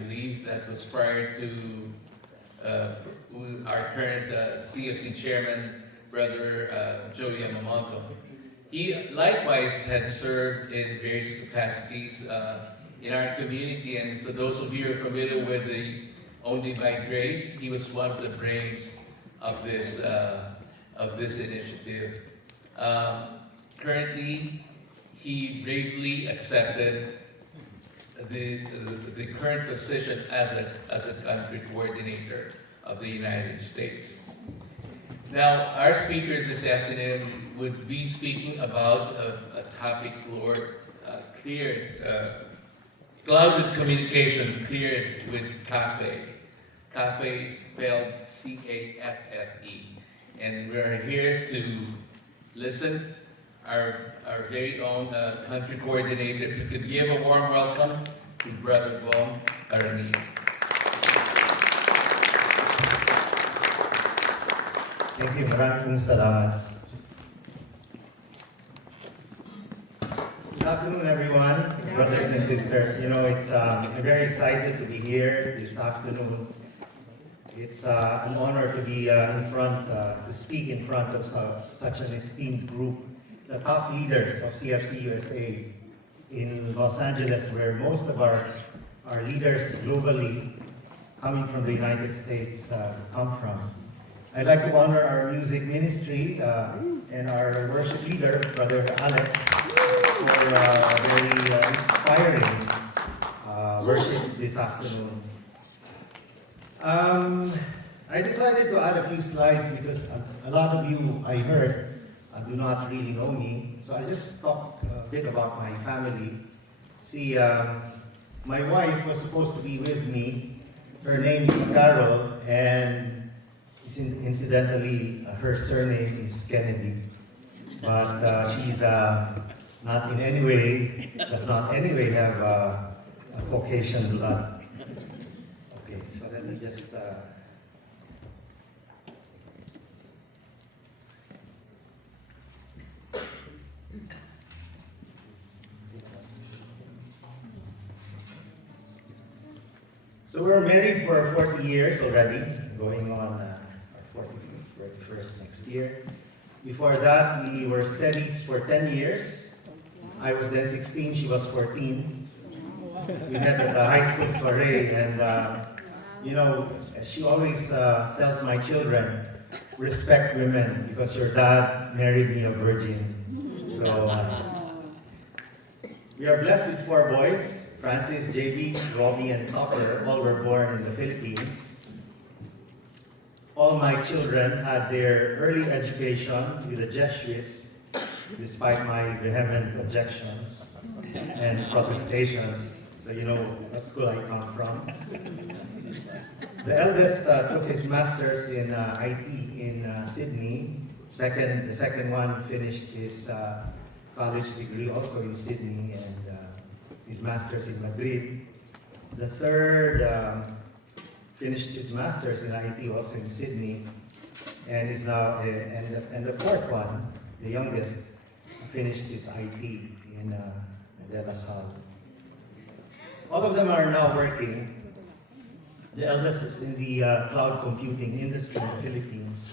believe. That was prior to our current CFC chairman, Brother Joe Yamamoto. He likewise had served in various capacities in our community, and for those of you who are familiar with the Only by Grace, he was one of the brains of this initiative. Currently, he bravely accepted the current position as a country coordinator of the United States. Now, our speaker this afternoon would be speaking about a topic, Lord, clouded communication cleared with CAFE. CAFE is spelled C-A-F-F-E. And we're here to listen. Our very own country coordinator, if we could give a warm welcome to Brother Bong Aranillo. Thank you, maraming salamat. Good afternoon, everyone, brothers and sisters. You know, I'm very excited to be here this afternoon. It's an honor to be to speak in front of such an esteemed group, the top leaders of CFC USA in Los Angeles, where most of our leaders globally, coming from the United States, come from. I'd like to honor our music ministry and our worship leader, Brother Alex, for very inspiring worship this afternoon. I decided to add a few slides because a lot of you, I heard, do not really know me. So I'll just talk a bit about my family. See, my wife was supposed to be with me. Her name is Carol, and incidentally, her surname is Kennedy. But she's not in any way, does not anyway have a Caucasian blood. Okay, so let me just... So we're married for 40 years already, going on our 41st next year. Before that, we were steadies for 10 years. I was then 16, she was 14. We met at the high school soiree, and you know, she always tells my children, respect women, because your dad married me a virgin. So we are blessed with 4 boys. Francis, JB, Robbie, and Topper all were born in the Philippines. All my children had their early education with the Jesuits, despite my vehement objections and protestations. So you know what school I come from. The eldest took his master's in IT in Sydney. The second one finished his college degree also in Sydney, and his master's in Madrid. The third finished his master's in IT also in Sydney, and is now and the fourth one, the youngest, finished his IT in De La Salle. All of them are now working. The eldest is in the cloud computing industry in the Philippines.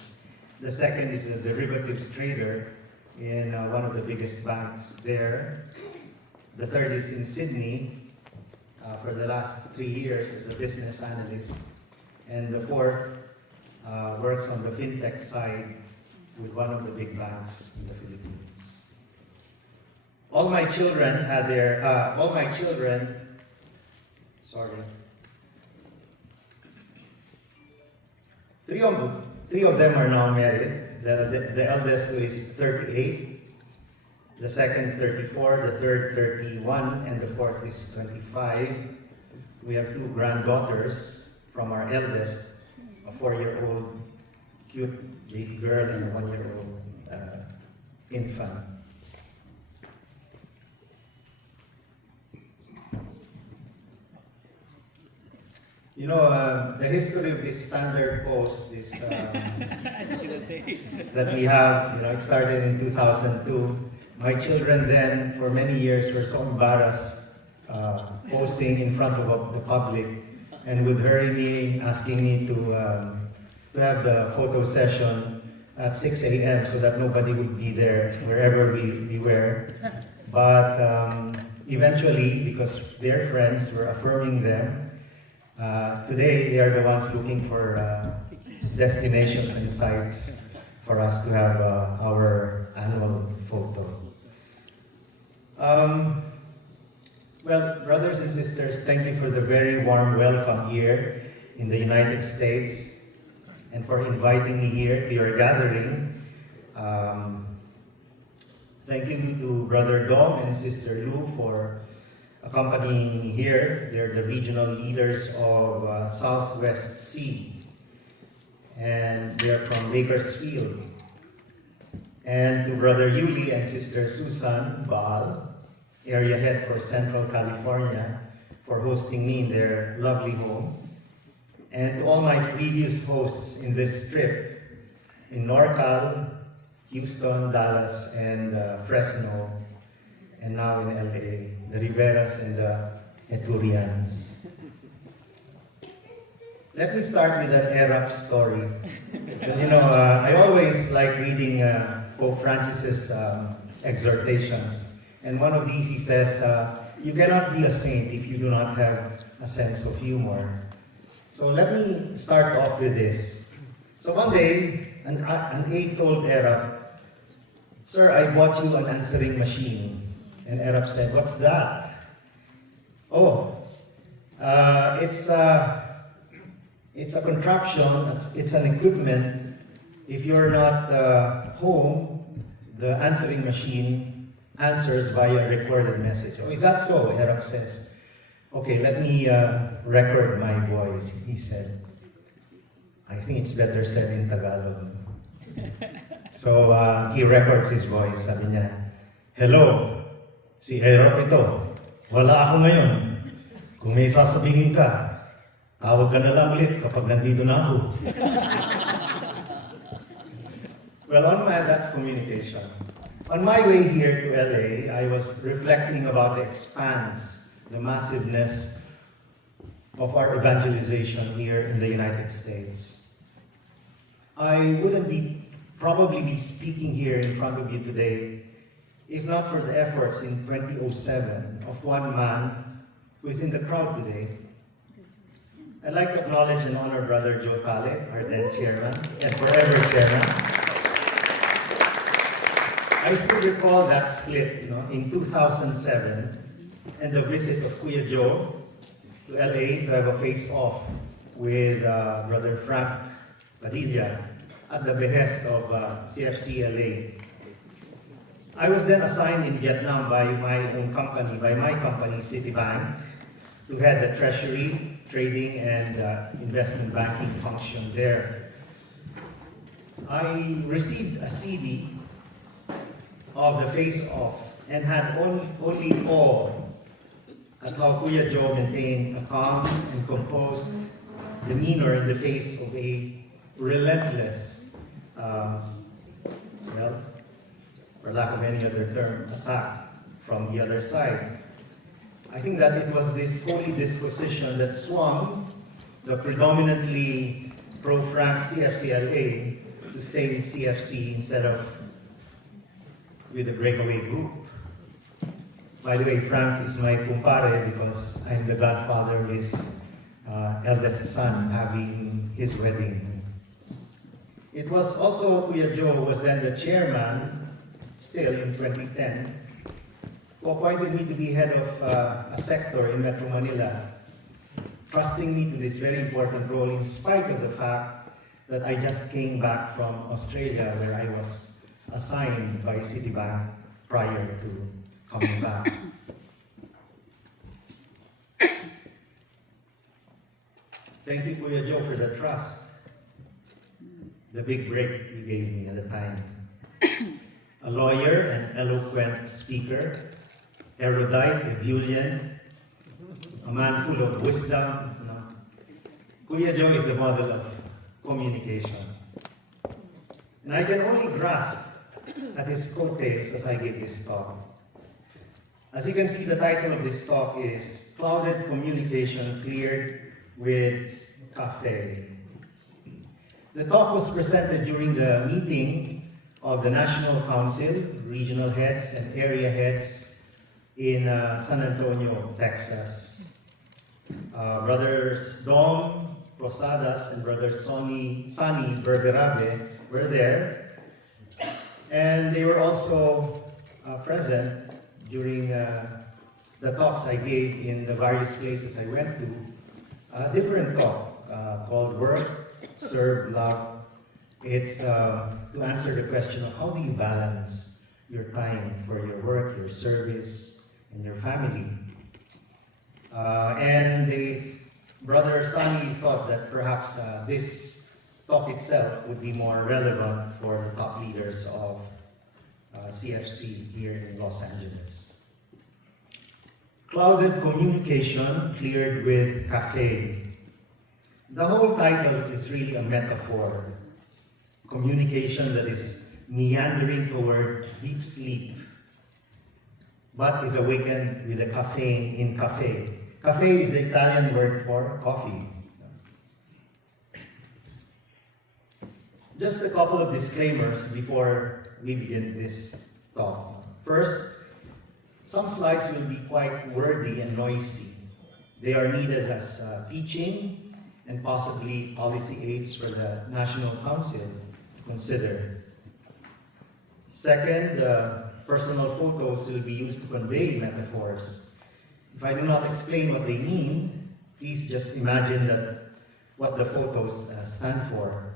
The second is a derivatives trader in one of the biggest banks there. The third is in Sydney for the last 3 years as a business analyst. And the fourth works on the fintech side with one of the big banks in the Philippines. All my children had their, three of them are now married. The eldest is 38. The second 34, the third 31, and the fourth is 25. We have 2 granddaughters from our eldest, a 4-year-old cute baby girl and a 1-year-old infant. You know, the history of this Standard Post is that we have, you know, it started in 2002. My children then, for many years, were so embarrassed posing in front of the public and would hurry me, asking me to have the photo session at 6 a.m. so that nobody would be there wherever we were. But eventually, because their friends were affirming them, today they are the ones looking for destinations and sites for us to have our annual photo. Well, brothers and sisters, thank you for the very warm welcome here in the United States and for inviting me here to your gathering. Thank you to Brother Dom and Sister Lou for accompanying me here. They're the regional leaders of Southwest C, and they're from Bakersfield. And to Brother Yuli and Sister Susan Baal, area head for Central California, for hosting me in their lovely home. And to all my previous hosts in this trip, in NorCal, Houston, Dallas, and Fresno, and now in LA, the Riveras and the Eturians. Let me start with an Arab story. But, I always like reading Pope Francis's exhortations. And one of these, he says, you cannot be a saint if you do not have a sense of humor. So let me start off with this. So one day, an 8-year-old Arab, "Sir, I bought you an answering machine." And Arab said, "What's that?" "Oh, it's a contraption, it's an equipment. If you're not home, the answering machine answers via recorded message." "Oh, is that so?" Arab says. "Okay, let me record my voice," he said. I think it's better said in Tagalog. So he records his voice. Sabi niya, "Hello, si Arab ito. Wala ako ngayon. Kung may sasabihin ka, tawag ka na lang ulit kapag nandito na ako." Well, that's communication. On my way here to LA, I was reflecting about the expanse, the massiveness of our evangelization here in the United States. I wouldn't probably be speaking here in front of you today if not for the efforts in 2007 of one man who is in the crowd today. I'd like to acknowledge and honor Brother Joe Tale, our then chairman, and forever chairman. I still recall that split, in 2007, and the visit of Kuya Joe to LA to have a face-off with Brother Frank Padilla at the behest of CFC LA. I was then assigned in Vietnam by my company, Citibank, to head the treasury, trading, and investment banking function there. I received a CD of the face-off and had only awe at how Kuya Joe maintained a calm and composed demeanor in the face of a relentless, for lack of any other term, attack from the other side. I think that it was this holy disposition that swung the predominantly pro-Frank CFCLA to stay with CFC instead of with the breakaway group. By the way, Frank is my kumpare because I'm the godfather of his eldest son having his wedding. It was also Kuya Joe who was then the chairman, still in 2010, who appointed me to be head of a sector in Metro Manila, trusting me to this very important role in spite of the fact that I just came back from Australia where I was assigned by Citibank prior to coming back. Thank you, Kuya Joe, for the trust. The big break you gave me at the time. A lawyer and eloquent speaker, erudite, ebullient, a man full of wisdom. Kuya Joe is the model of communication. And I can only grasp at his coattails as I give this talk. As you can see, the title of this talk is Clouded Communication Cleared with cafe. The talk was presented during the meeting of the National Council, regional heads and area heads in San Antonio, Texas. Brothers Dom Rosadas and Brother Sani Berberabe were there, and they were also present during the talks I gave in the various places I went to. A different talk called Work, Serve, Love. It's to answer the question of how do you balance your time for your work, your service, and your family. And Brother Sani thought that perhaps this talk itself would be more relevant for the top leaders of CFC here in Los Angeles. Clouded communication cleared with cafe. The whole title is really a metaphor. Communication that is meandering toward deep sleep, but is awakened with a caffeine in cafe. Cafe is the Italian word for coffee. Just a couple of disclaimers before we begin this talk. First, some slides will be quite wordy and noisy. They are needed as teaching and possibly policy aids for the National Council to consider. Second, personal photos will be used to convey metaphors. If I do not explain what they mean, please just imagine that what the photos stand for.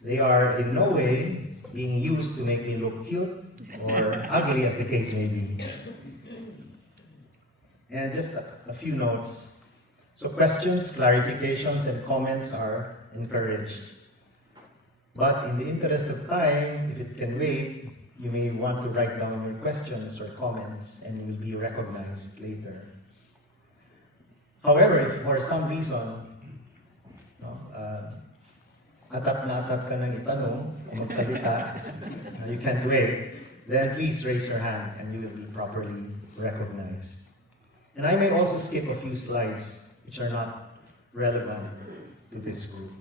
They are in no way being used to make me look cute or ugly, as the case may be. And just a few notes. So questions, clarifications, and comments are encouraged. But in the interest of time, if it can wait, you may want to write down your questions or comments and you will be recognized later. However, if for some reason, atap na atap ka ng itanong, o magsalita, you can't wait, then please raise your hand and you will be properly recognized. And I may also skip a few slides which are not relevant to this group.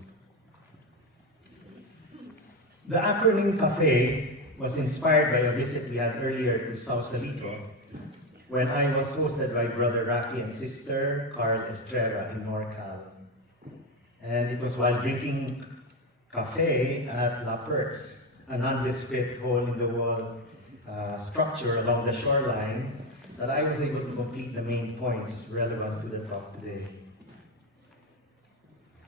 The acronym CAFE was inspired by a visit we had earlier to Sausalito when I was hosted by Brother Rafi and Sister Carl Estrella in NorCal. And it was while drinking cafe at La Pertz, a nondescript hole-in-the-wall structure along the shoreline, that I was able to complete the main points relevant to the talk today.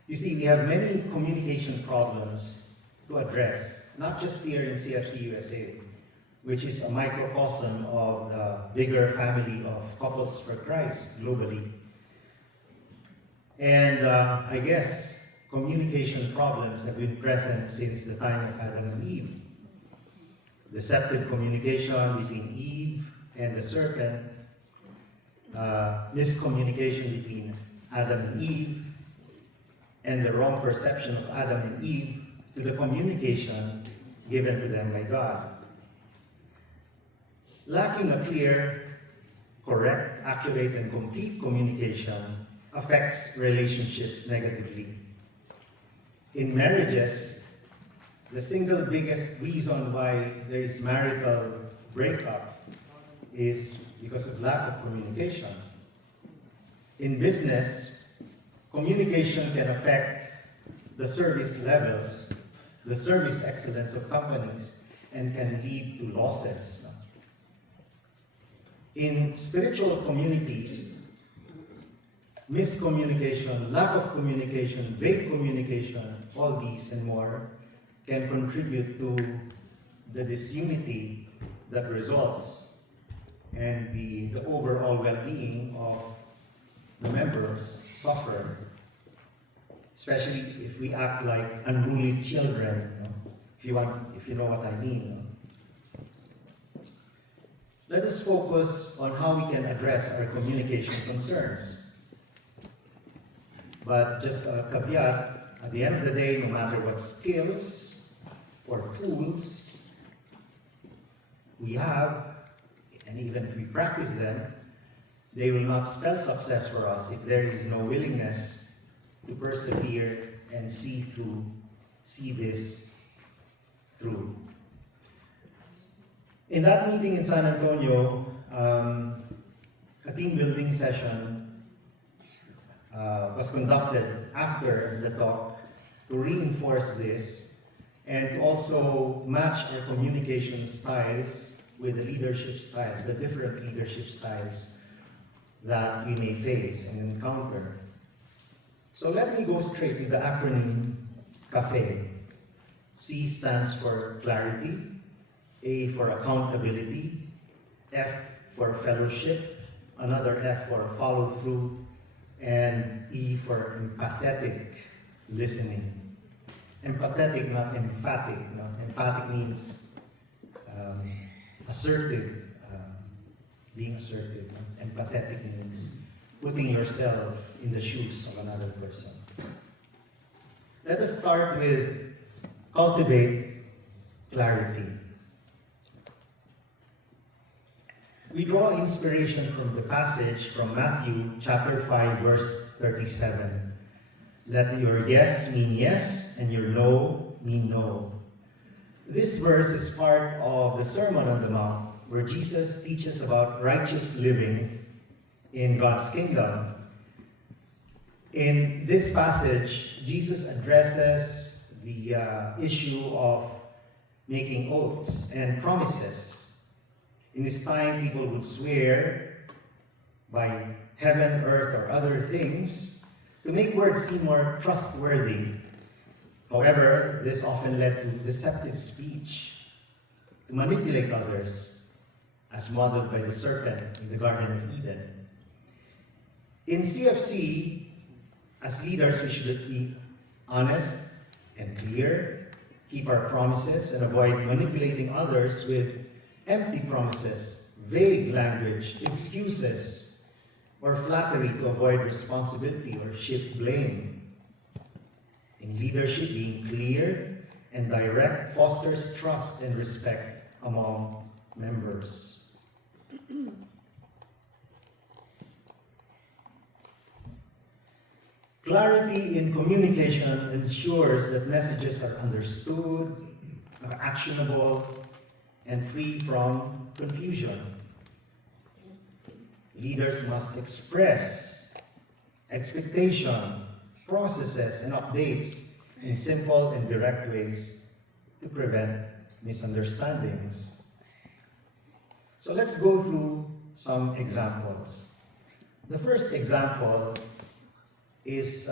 You see, we have many communication problems to address, not just here in CFC USA, which is a microcosm of the bigger family of Couples for Christ globally. And I guess communication problems have been present since the time of Adam and Eve. Deceptive communication between Eve and the serpent, miscommunication between Adam and Eve, and the wrong perception of Adam and Eve to the communication given to them by God. Lacking a clear, correct, accurate, and complete communication affects relationships negatively. In marriages, the single biggest reason why there is marital breakup is because of lack of communication. In business, communication can affect the service levels, the service excellence of companies, and can lead to losses. In spiritual communities, miscommunication, lack of communication, vague communication, all these and more can contribute to the disunity that results and the overall well-being of the members suffer, especially if we act like unruly children, if you know what I mean. Let us focus on how we can address our communication concerns. But just a caveat, at the end of the day, no matter what skills or tools we have, and even if we practice them, They will not spell success for us if there is no willingness to persevere and see this through. In that meeting in San Antonio, a team building session was conducted after the talk to reinforce this and to also match our communication styles with the leadership styles, the different leadership styles that we may face and encounter. So let me go straight to the acronym CAFE. C stands for clarity, A for accountability, F for fellowship, another F for follow through, and E for empathetic listening. Empathetic, not emphatic. No? Emphatic means assertive, being assertive. No? Empathetic means putting yourself in the shoes of another person. Let us start with cultivate clarity. We draw inspiration from the passage from Matthew chapter 5, verse 37. Let your yes mean yes, and your no mean no. This verse is part of the Sermon on the Mount, where Jesus teaches about righteous living in God's kingdom. In this passage, Jesus addresses the issue of making oaths and promises. In this time, people would swear by heaven, earth, or other things to make words seem more trustworthy. However, this often led to deceptive speech, to manipulate others, as modeled by the serpent in the Garden of Eden. In CFC, as leaders, we should be honest and clear, keep our promises, and avoid manipulating others with empty promises, vague language, excuses, or flattery to avoid responsibility or shift blame. In leadership, being clear and direct fosters trust and respect among members. Clarity in communication ensures that messages are understood, are actionable, and free from confusion. Leaders must express expectation, processes, and updates in simple and direct ways to prevent misunderstandings. So let's go through some examples. The first example is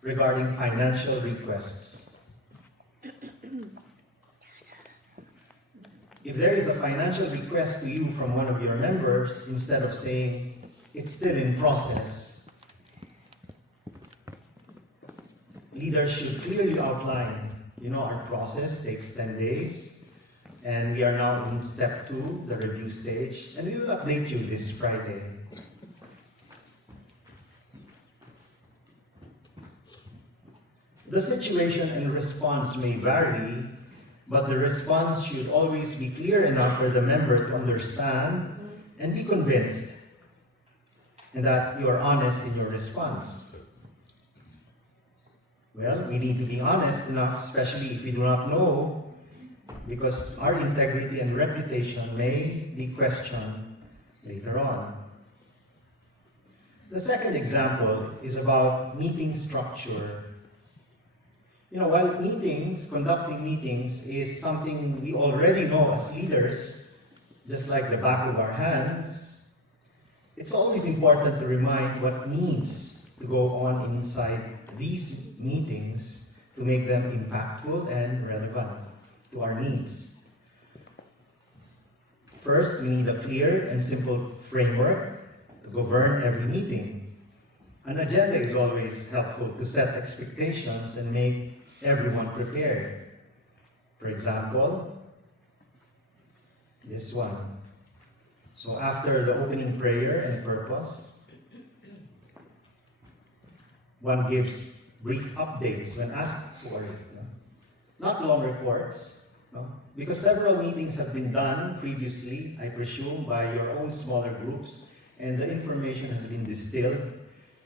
regarding financial requests. If there is a financial request to you from one of your members, instead of saying, it's still in process, leaders should clearly outline, our process takes 10 days, and we are now in step 2, the review stage, and we will update you this Friday. The situation and response may vary, but the response should always be clear enough for the member to understand and be convinced, and that you are honest in your response. Well, we need to be honest enough, especially if we do not know, because our integrity and reputation may be questioned later on. The second example is about meeting structure. While conducting meetings is something we already know as leaders, just like the back of our hands, it's always important to remind what needs to go on inside these meetings to make them impactful and relevant to our needs. First, we need a clear and simple framework to govern every meeting. An agenda is always helpful to set expectations and make everyone prepared. For example, this one. So after the opening prayer and purpose, one gives brief updates when asked for it. Not long reports, because several meetings have been done previously, I presume, by your own smaller groups, and the information has been distilled.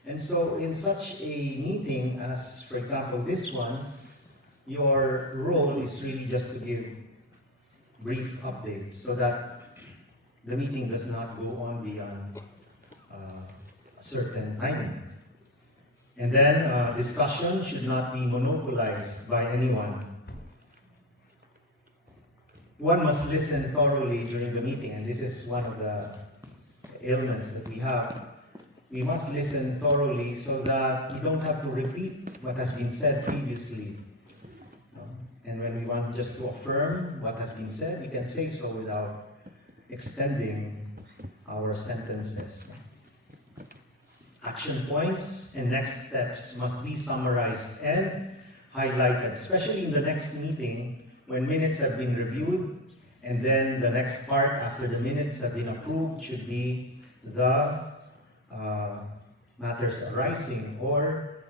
And so in such a meeting as, for example, this one, your role is really just to give brief updates so that the meeting does not go on beyond a certain timing. And then discussion should not be monopolized by anyone. One must listen thoroughly during the meeting, and this is one of the ailments that we have. We must listen thoroughly so that we don't have to repeat what has been said previously. And when we want just to affirm what has been said, we can say so without extending our sentences. Action points and next steps must be summarized and highlighted, especially in the next meeting when minutes have been reviewed, and then the next part after the minutes have been approved should be the matters arising or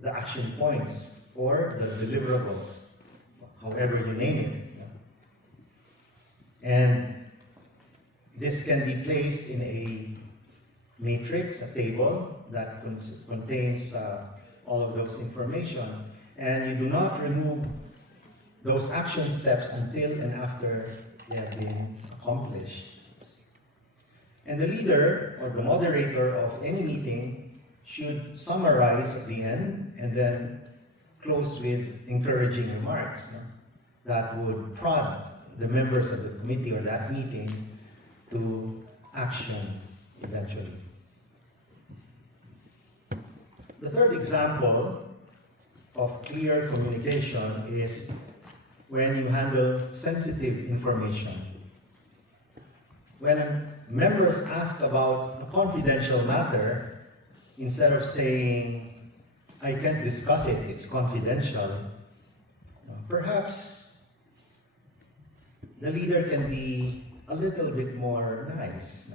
the action points or the deliverables, however you name it. And this can be placed in a matrix, a table that contains all of those information, and you do not remove those action steps until and after they have been accomplished. And the leader or the moderator of any meeting should summarize at the end and then close with encouraging remarks that would prod the members of the committee or that meeting to action eventually. The third example of clear communication is when you handle sensitive information. When members ask about a confidential matter, instead of saying, "I can't discuss it, it's confidential," perhaps the leader can be a little bit more nice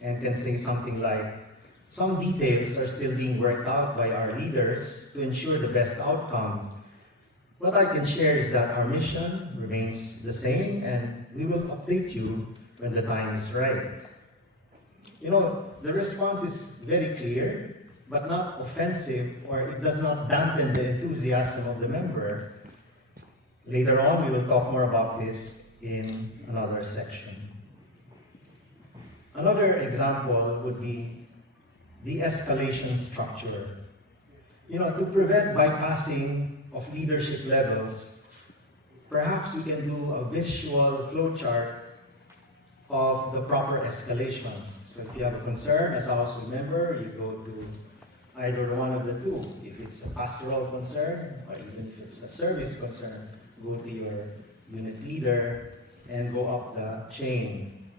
and can say something like, "Some details are still being worked out by our leaders to ensure the best outcome. What I can share is that our mission remains the same and we will update you when the time is right." You know, the response is very clear, but not offensive, or it does not dampen the enthusiasm of the member. Later on, we will talk more about this in another section. Another example would be the escalation structure. You know, to prevent bypassing of leadership levels, perhaps we can do a visual flowchart of the proper escalation. So if you have a concern as a house member, you go to either one of the two. If it's a pastoral concern, or even if it's a service concern, go to your unit leader and go up the chain.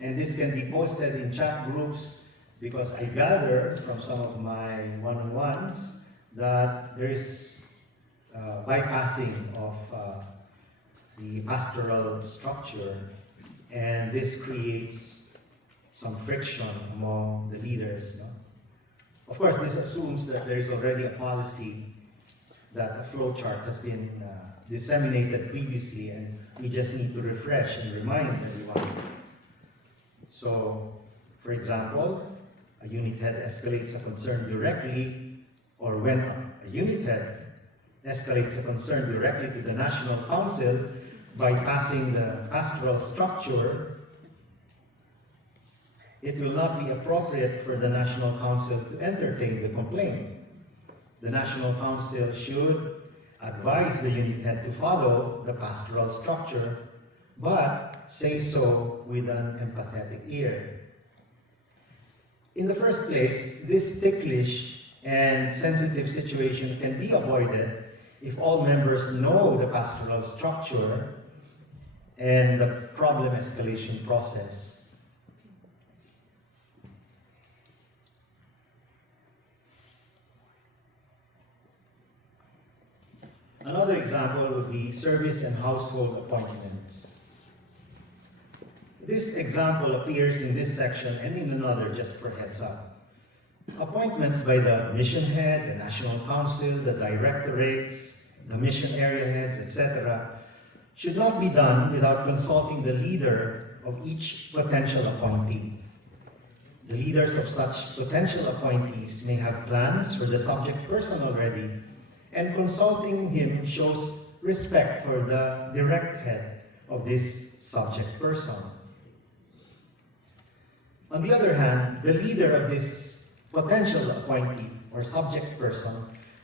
And this can be posted in chat groups, because I gather from some of my one-on-ones that there is bypassing of the pastoral structure, and this creates some friction among the leaders. No? Of course, this assumes that there is already a policy, that a flow chart has been disseminated previously, and we just need to refresh and remind everyone. So, for example, a unit head escalates a concern directly, or when a unit head escalates a concern directly to the National Council by passing the pastoral structure, it will not be appropriate for the National Council to entertain the complaint. The National Council should advise the unit head to follow the pastoral structure, but say so with an empathetic ear. In the first place, this ticklish and sensitive situation can be avoided if all members know the pastoral structure and the problem escalation process. Another example would be service and household appointments. This example appears in this section and in another, just for heads up. Appointments by the mission head, the National Council, the directorates, the mission area heads, etc., should not be done without consulting the leader of each potential appointee. The leaders of such potential appointees may have plans for the subject person already, and consulting him shows respect for the direct head of this subject person. On the other hand, the leader of this potential appointee or subject person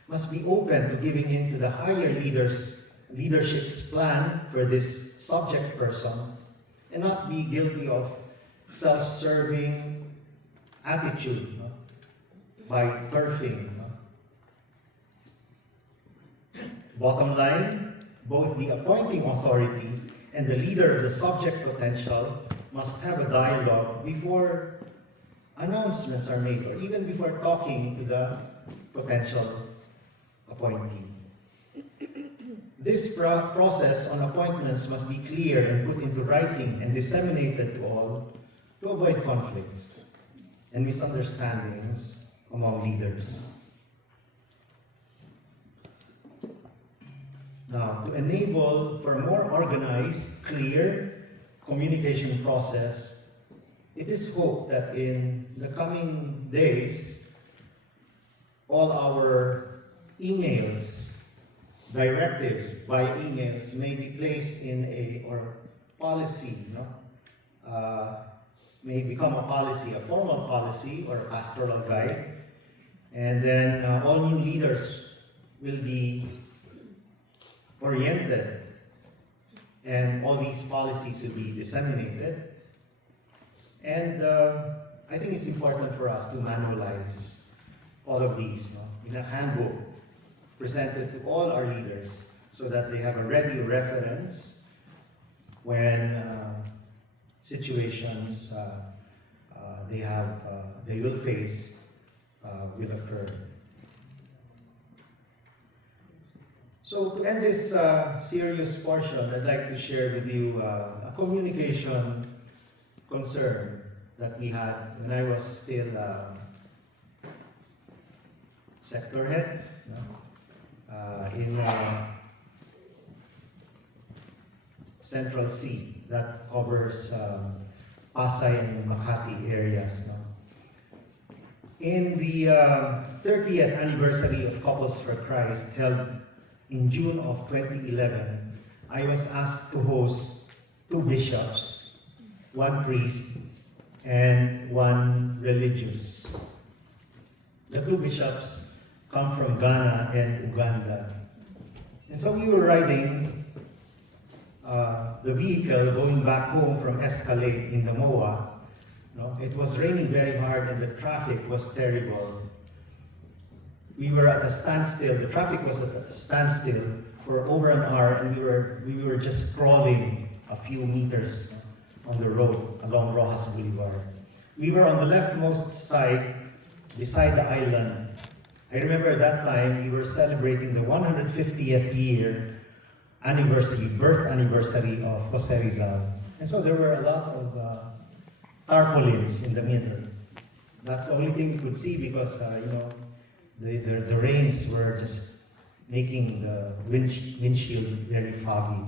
must be open to giving in to the higher leadership's plan for this subject person and not be guilty of self-serving attitude, no? By turfing. No? Bottom line, both the appointing authority and the leader of the subject potential must have a dialogue before announcements are made or even before talking to the potential appointee. This process on appointments must be clear and put into writing and disseminated to all to avoid conflicts and misunderstandings among leaders. Now, to enable for a more organized, clear communication process, it is hoped that in the coming days, all our emails, directives by emails may be placed in or policy, may become a policy, a formal policy or a pastoral guide. And then all new leaders will be oriented and all these policies will be disseminated. And I think it's important for us to manualize all of these in a handbook presented to all our leaders so that they have a ready reference when situations they will face will occur. So to end this serious portion, I'd like to share with you a communication concern that we had when I was still sector head in Central C that covers Pasay and Makati areas. In the 30th anniversary of Couples for Christ held in June of 2011, I was asked to host 2 bishops, 1 priest, and 1 religious. The 2 bishops come from Ghana and Uganda. And so we were riding the vehicle going back home from Escalade in the MOA. It was raining very hard and the traffic was terrible. We were at a standstill. The traffic was at a standstill for over an hour, and we were just crawling a few meters on the road along Rojas Boulevard. We were on the leftmost side, beside the island. I remember at that time we were celebrating the 150th year birth anniversary of Jose Rizal. And so there were a lot of tarpaulins in the middle. That's the only thing you could see because, the rains were just making the windshield very foggy.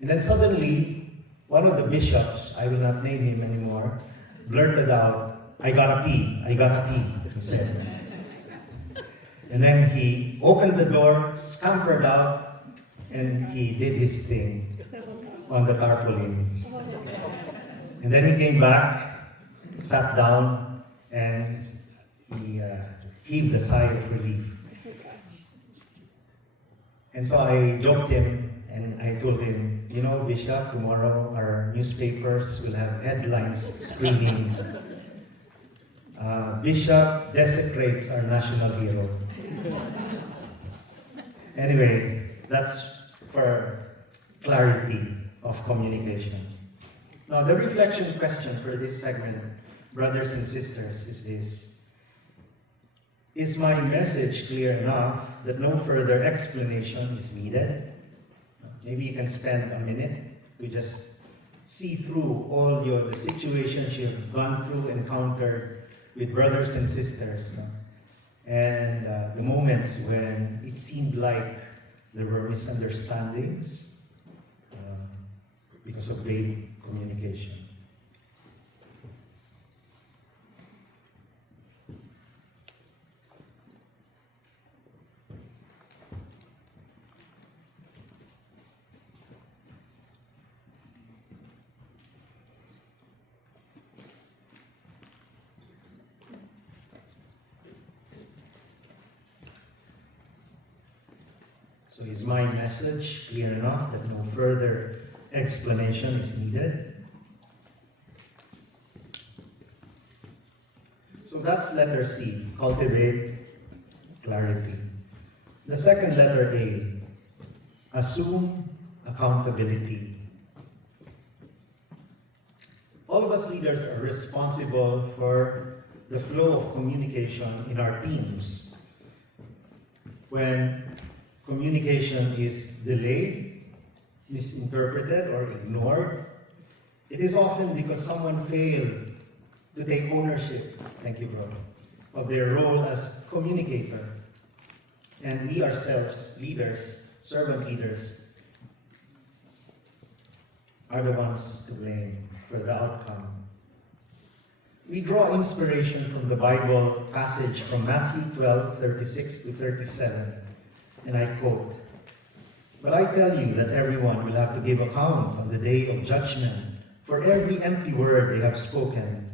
And then suddenly, one of the bishops, I will not name him anymore, blurted out, "I gotta pee, he said. And then he opened the door, scampered out, and he did his thing on the tarpaulins. And then he came back, sat down, and he heaved a sigh of relief. And so I joked him and I told him, Bishop, tomorrow our newspapers will have headlines screaming, "Bishop desecrates our national hero." Anyway, that's for clarity of communication. Now, the reflection question for this segment, brothers and sisters, is this: is my message clear enough that no further explanation is needed? Maybe you can spend a minute to just see through all the situations you've gone through, encountered with brothers and sisters, and the moments when it seemed like there were misunderstandings because of vague communication. So is my message clear enough that no further explanation is needed? So that's letter C, cultivate clarity. The second letter A, assume accountability. All of us leaders are responsible for the flow of communication in our teams. When communication is delayed, misinterpreted, or ignored, it is often because someone failed to take ownership, thank you, bro, of their role as communicator. And we ourselves, leaders, servant leaders, are the ones to blame for the outcome. We draw inspiration from the Bible passage from Matthew 12:36 to 37, and I quote, "But I tell you that everyone will have to give account on the day of judgment for every empty word they have spoken.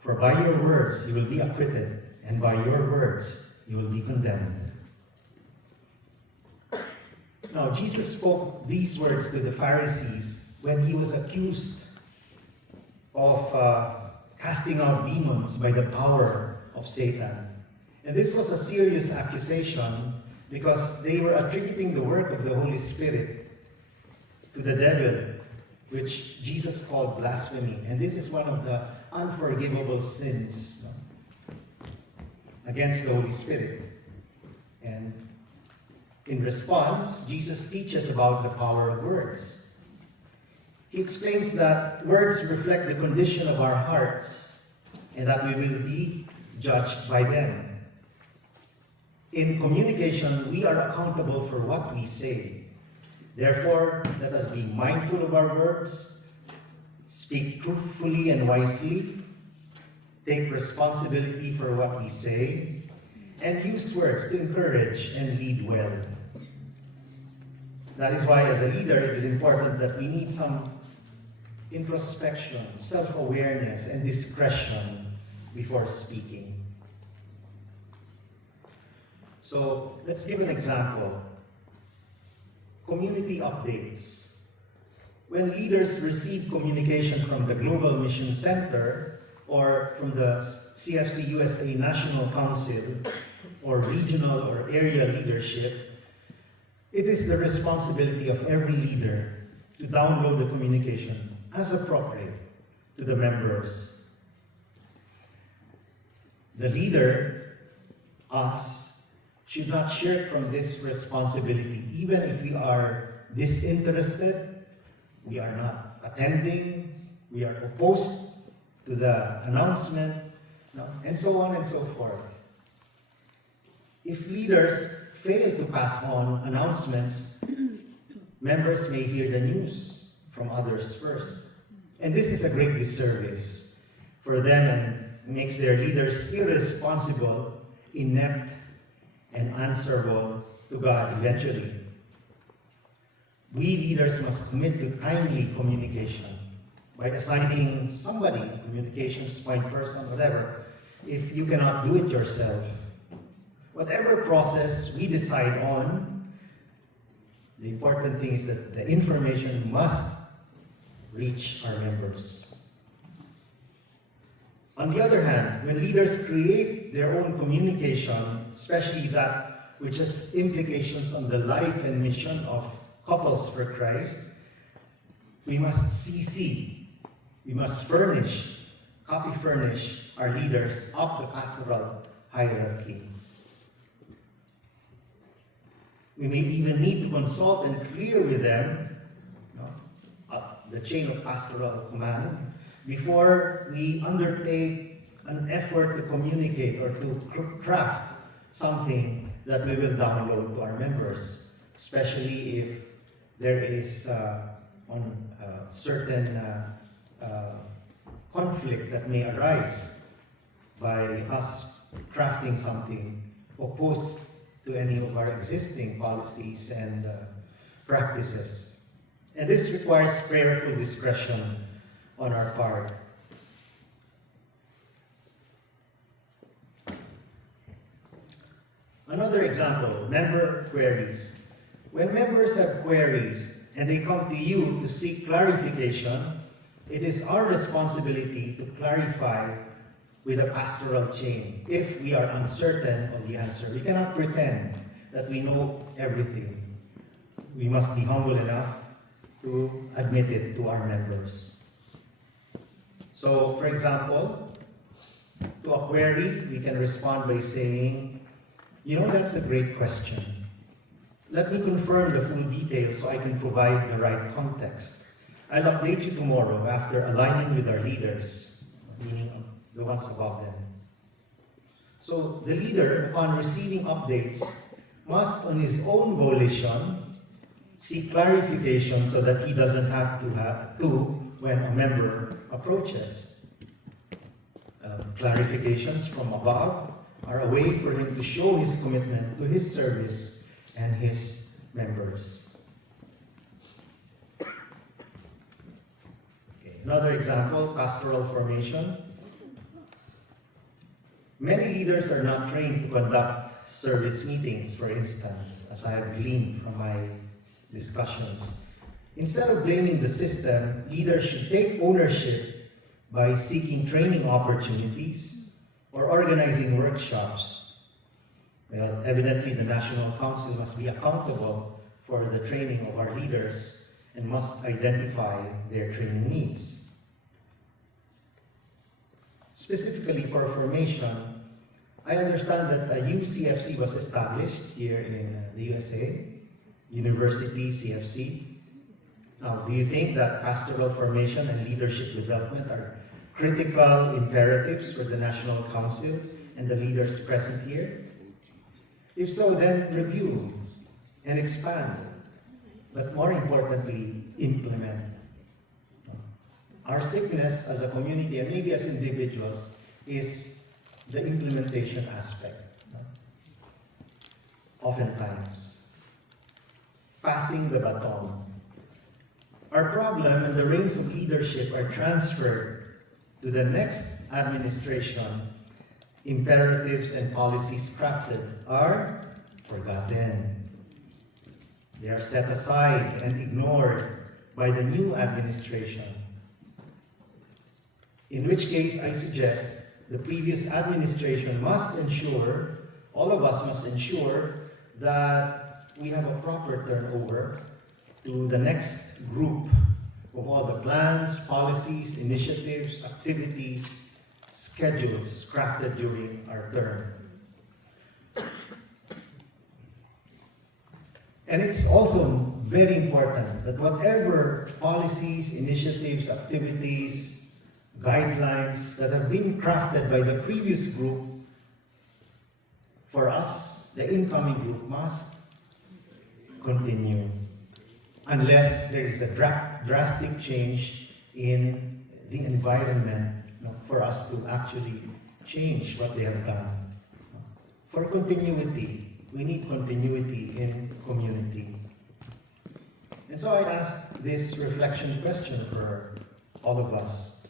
For by your words you will be acquitted, and by your words you will be condemned." Now, Jesus spoke these words to the Pharisees when he was accused of casting out demons by the power of Satan. And this was a serious accusation because they were attributing the work of the Holy Spirit to the devil, which Jesus called blasphemy. And this is one of the unforgivable sins against the Holy Spirit. And in response, Jesus teaches about the power of words. He explains that words reflect the condition of our hearts and that we will be judged by them. In communication, we are accountable for what we say. Therefore, let us be mindful of our words, speak truthfully and wisely, take responsibility for what we say, and use words to encourage and lead well. That is why, as a leader, it is important that we need some introspection, self-awareness, and discretion before speaking. So, let's give an example. Community updates. When leaders receive communication from the Global Mission Center or from the CFC USA National Council or regional or area leadership, it is the responsibility of every leader to download the communication as appropriate to the members. The leader, us, should not shirk from this responsibility, even if we are disinterested, we are not attending, we are opposed to the announcement, and so on and so forth. If leaders fail to pass on announcements, members may hear the news from others first. And this is a great disservice for them and makes their leaders irresponsible, inept, and answerable to God eventually. We leaders must commit to timely communication by assigning somebody, a communications point person, whatever, if you cannot do it yourself. Whatever process we decide on, the important thing is that the information must reach our members. On the other hand, when leaders create their own communication, especially that which has implications on the life and mission of Couples for Christ, we must CC, we must copy furnish our leaders up the pastoral hierarchy. We may even need to consult and clear with them the chain of pastoral command before we undertake an effort to communicate or to craft something that we will download to our members, especially if there is certain conflict that may arise by us crafting something opposed to any of our existing policies and practices. And this requires prayerful discretion on our part. Another example, member queries. When members have queries and they come to you to seek clarification, it is our responsibility to clarify with a pastoral chain if we are uncertain of the answer. We cannot pretend that we know everything. We must be humble enough to admit it to our members. So, for example, to a query, we can respond by saying, that's a great question. Let me confirm the full details so I can provide the right context. I'll update you tomorrow after aligning with our leaders, meaning the ones above them. So the leader, upon receiving updates, must on his own volition seek clarification so that he doesn't have to when a member approaches. Clarifications from above are a way for him to show his commitment to his service and his members. Okay, another example, pastoral formation. Many leaders are not trained to conduct service meetings, for instance, as I have gleaned from my discussions. Instead of blaming the system, leaders should take ownership by seeking training opportunities or organizing workshops. Well, evidently the National Council must be accountable for the training of our leaders and must identify their training needs. Specifically for formation, I understand that a UCFC was established here in the USA, University CFC. Now, do you think that pastoral formation and leadership development are critical imperatives for the National Council and the leaders present here? If so, then review and expand, but more importantly, implement. Our sickness as a community and maybe as individuals is the implementation aspect. Oftentimes, passing the baton. Our problem and the reins of leadership are transferred to the next administration. Imperatives and policies crafted are forgotten. They are set aside and ignored by the new administration. In which case, I suggest the previous administration must ensure, all of us must ensure, that we have a proper turnover to the next group of all the plans, policies, initiatives, activities, schedules crafted during our term. And it's also very important that whatever policies, initiatives, activities, guidelines that have been crafted by the previous group, for us, the incoming group must continue. Unless there is a drastic change in the environment for us to actually change what they have done. For continuity, we need continuity in community. And so I ask this reflection question for all of us.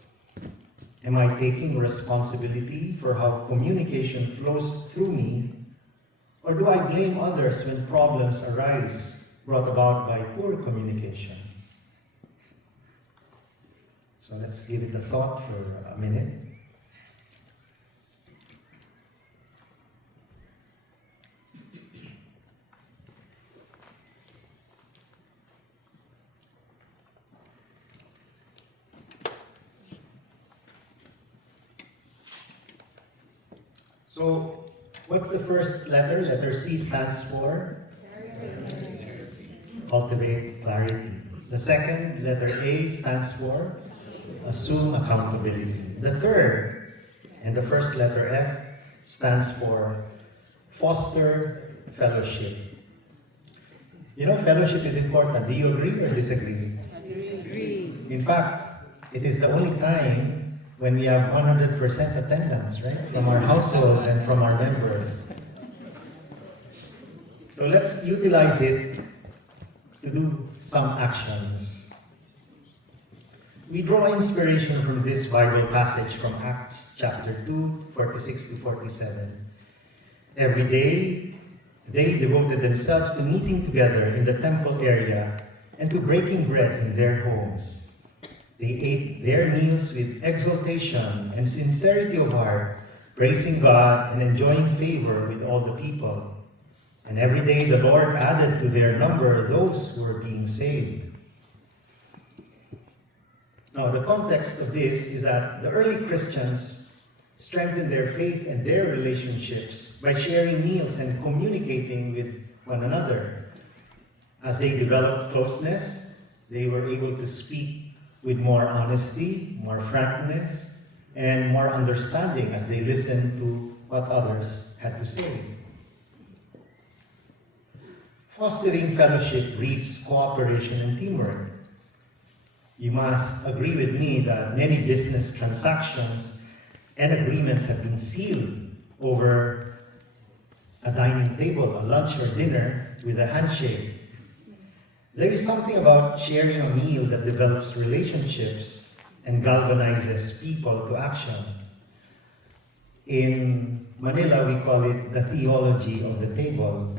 Am I taking responsibility for how communication flows through me, or do I blame others when problems arise brought about by poor communication? So let's give it a thought for a minute. So, what's the first letter? Letter C stands for? Cultivate clarity. The second, letter A, stands for? Assume accountability. The third, and the first letter F, stands for foster fellowship. Fellowship is important. Do you agree or disagree? Agree. In fact, it is the only time when we have 100% attendance, right? From our households and from our members. So let's utilize it to do some actions. We draw inspiration from this Bible passage from Acts chapter 2, 46 to 47. Every day, They devoted themselves to meeting together in the temple area and to breaking bread in their homes. They ate their meals with exultation and sincerity of heart, praising God and enjoying favor with all the people. And every day the Lord added to their number those who were being saved. Now, the context of this is that the early Christians strengthened their faith and their relationships by sharing meals and communicating with one another. As they developed closeness, they were able to speak with more honesty, more frankness, and more understanding as they listened to what others had to say. Fostering fellowship breeds cooperation and teamwork. You must agree with me that many business transactions and agreements have been sealed over a dining table, a lunch or dinner with a handshake. There is something about sharing a meal that develops relationships and galvanizes people to action. In Manila, we call it the theology of the table.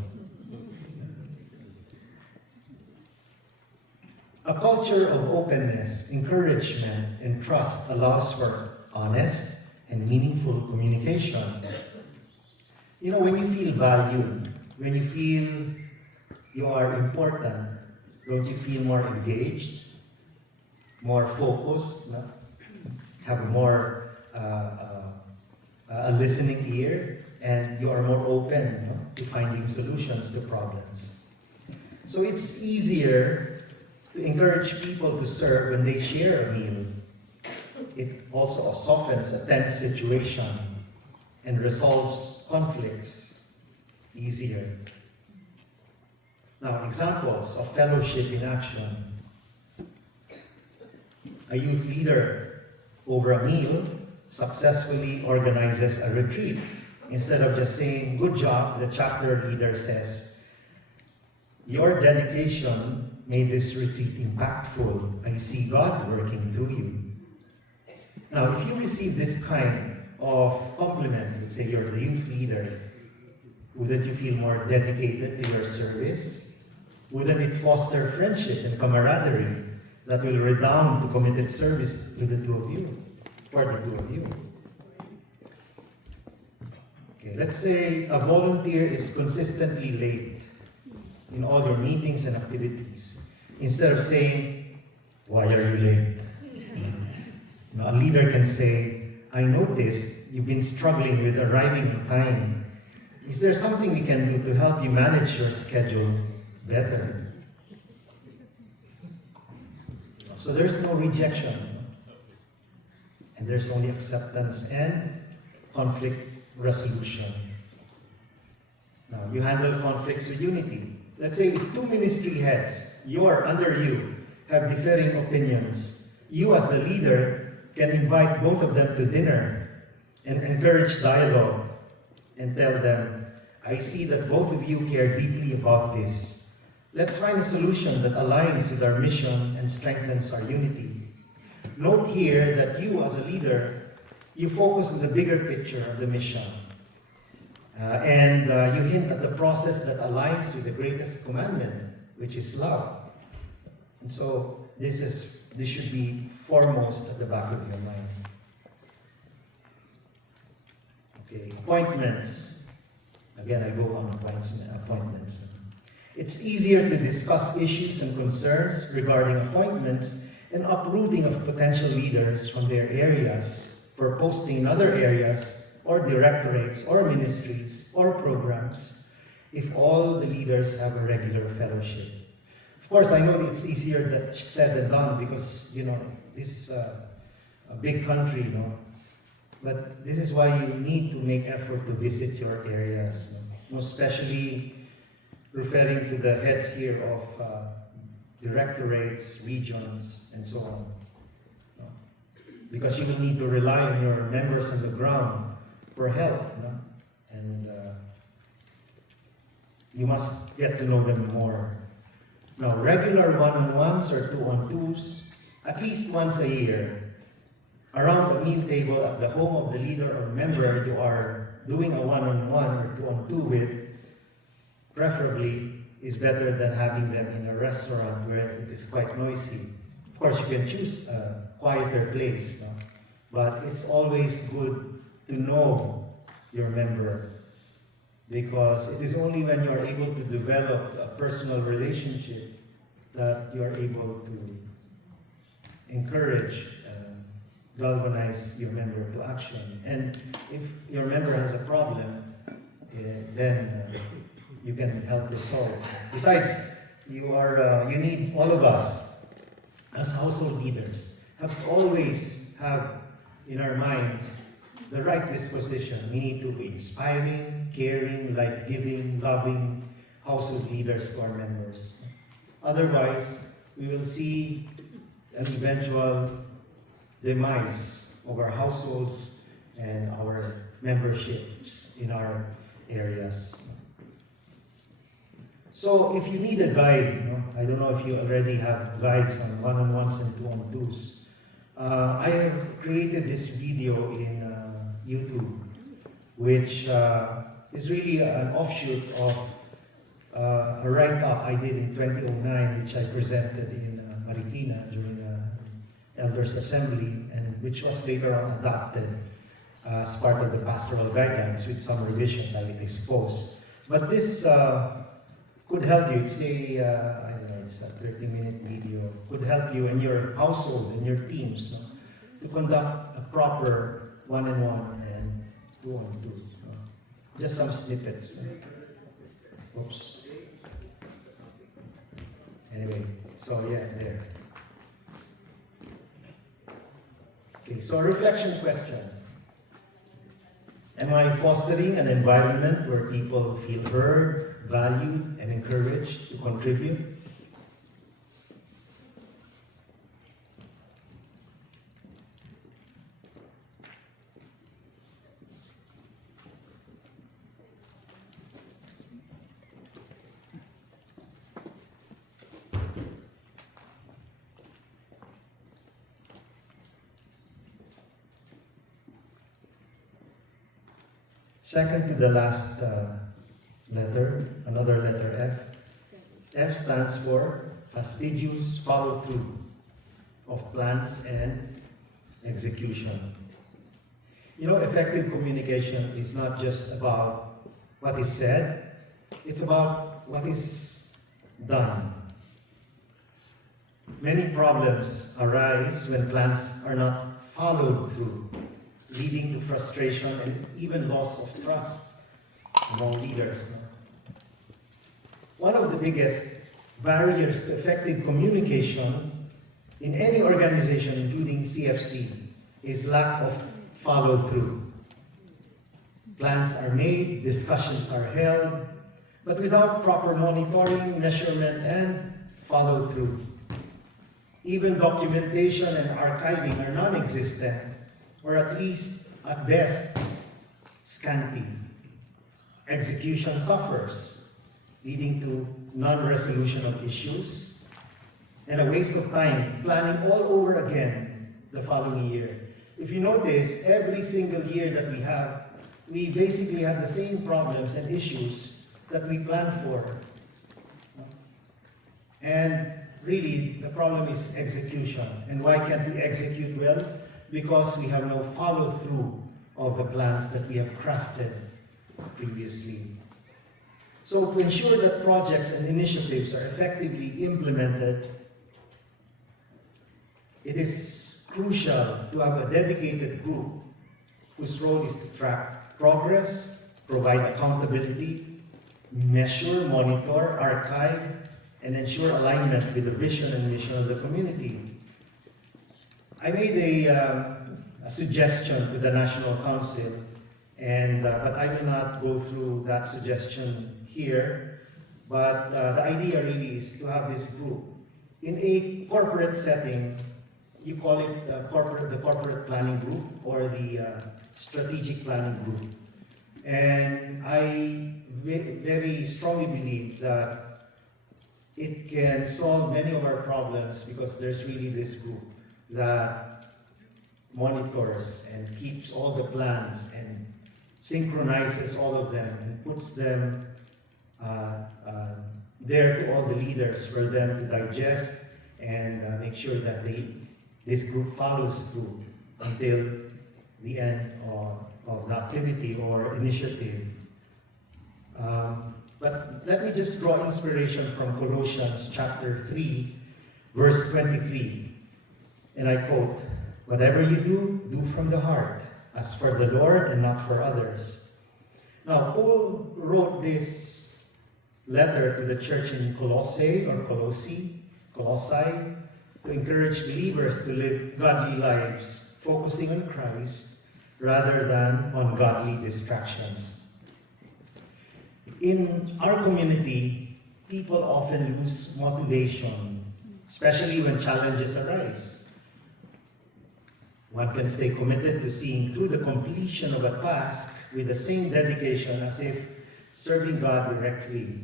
A culture of openness, encouragement, and trust allows for honest and meaningful communication. You know, when you feel valued, when you feel you are important, don't you feel more engaged, more focused, no? Have a listening ear, and you are more open, no, to finding solutions to problems. So it's easier to encourage people to serve when they share a meal. It also softens a tense situation and resolves conflicts easier. Now, examples of fellowship in action. A youth leader over a meal successfully organizes a retreat. Instead of just saying, "Good job," the chapter leader says, "Your dedication made this retreat impactful. I see God working through you." Now, if you receive this kind of compliment, let's say you're the youth leader, wouldn't you feel more dedicated to your service? Wouldn't it foster friendship and camaraderie that will redound to committed service to the two of you, for the two of you? Okay, let's say a volunteer is consistently late in all your meetings and activities. Instead of saying, "Why are you late?" A leader can say, "I noticed you've been struggling with arriving on time. Is there something we can do to help you manage your schedule better?" So there's no rejection, and there's only acceptance and conflict resolution. Now, you handle conflicts with unity. Let's say if two ministry heads, under you, have differing opinions, you as the leader can invite both of them to dinner and encourage dialogue and tell them, "I see that both of you care deeply about this. Let's find a solution that aligns with our mission and strengthens our unity." Note here that you as a leader, you focus on the bigger picture of the mission. And you hint at the process that aligns with the greatest commandment, which is love. And so this should be foremost at the back of your mind. Okay, appointments. Again, I go on appointments. It's easier to discuss issues and concerns regarding appointments and uprooting of potential leaders from their areas for posting in other areas or directorates or ministries or programs if all the leaders have a regular fellowship. Of course, I know it's easier said than done because, this is a big country, But this is why you need to make effort to visit your areas, especially referring to the heads here of directorates, regions, and so on. Because you will need to rely on your members on the ground for help, and you must get to know them more. Now, regular one-on-ones or two-on-twos, at least once a year, around the meal table at the home of the leader or member you are doing a one-on-one or two-on-two with, preferably is better than having them in a restaurant where it is quite noisy. Of course, you can choose a quieter place, no? But it's always good to know your member, because it is only when you are able to develop a personal relationship that you are able to encourage, galvanize your member to action. And if your member has a problem, then you can help resolve. Besides, you need all of us as household leaders have to always have in our minds the right disposition. We need to be inspiring, caring, life-giving, loving household leaders to our members. Otherwise, we will see an eventual demise of our households and our memberships in our areas. So if you need a guide, I don't know if you already have guides on one-on-ones and two-on-twos. I have created this video in YouTube, which is really an offshoot of a write-up I did in 2009, which I presented in Marikina during Elders Assembly, and which was later on adopted as part of the pastoral guidelines with some revisions, I suppose. But this could help you. It's it's a 30-minute video. Could help you and your household and your teams to conduct a proper one-on-one and two-on-two. Just some snippets. Oops. Anyway, so yeah, there. Okay, so a reflection question. Am I fostering an environment where people feel heard, valued, and encouraged to contribute? Second to the last letter, another letter F. F stands for fastidious follow-through of plans and execution. Effective communication is not just about what is said, it's about what is done. Many problems arise when plans are not followed through, leading to frustration and even loss of trust among leaders. One of the biggest barriers to effective communication in any organization, including CFC, is lack of follow-through. Plans are made, discussions are held, but without proper monitoring, measurement, and follow-through. Even documentation and archiving are non-existent, or at least, at best, scanty. Execution suffers, leading to non-resolution of issues and a waste of time planning all over again the following year. If you notice, every single year that we basically have the same problems and issues that we plan for. And really, the problem is execution. And why can't we execute well? Because we have no follow-through of the plans that we have crafted previously. So to ensure that projects and initiatives are effectively implemented, it is crucial to have a dedicated group whose role is to track progress, provide accountability, measure, monitor, archive, and ensure alignment with the vision and mission of the community. I made a suggestion to the National Council, but I will not go through that suggestion here. But the idea really is to have this group. In a corporate setting, you call it the corporate planning group or the strategic planning group. And I very strongly believe that it can solve many of our problems because there's really this group that monitors and keeps all the plans and synchronizes all of them and puts them there to all the leaders for them to digest and make sure that this group follows through until the end of the activity or initiative. But let me just draw inspiration from Colossians chapter 3, verse 23. And I quote, "Whatever you do, do from the heart, as for the Lord and not for others." Now, Paul wrote this letter to the church in Colossae to encourage believers to live godly lives, focusing on Christ rather than on godly distractions. In our community, people often lose motivation, especially when challenges arise. One can stay committed to seeing through the completion of a task with the same dedication as if serving God directly.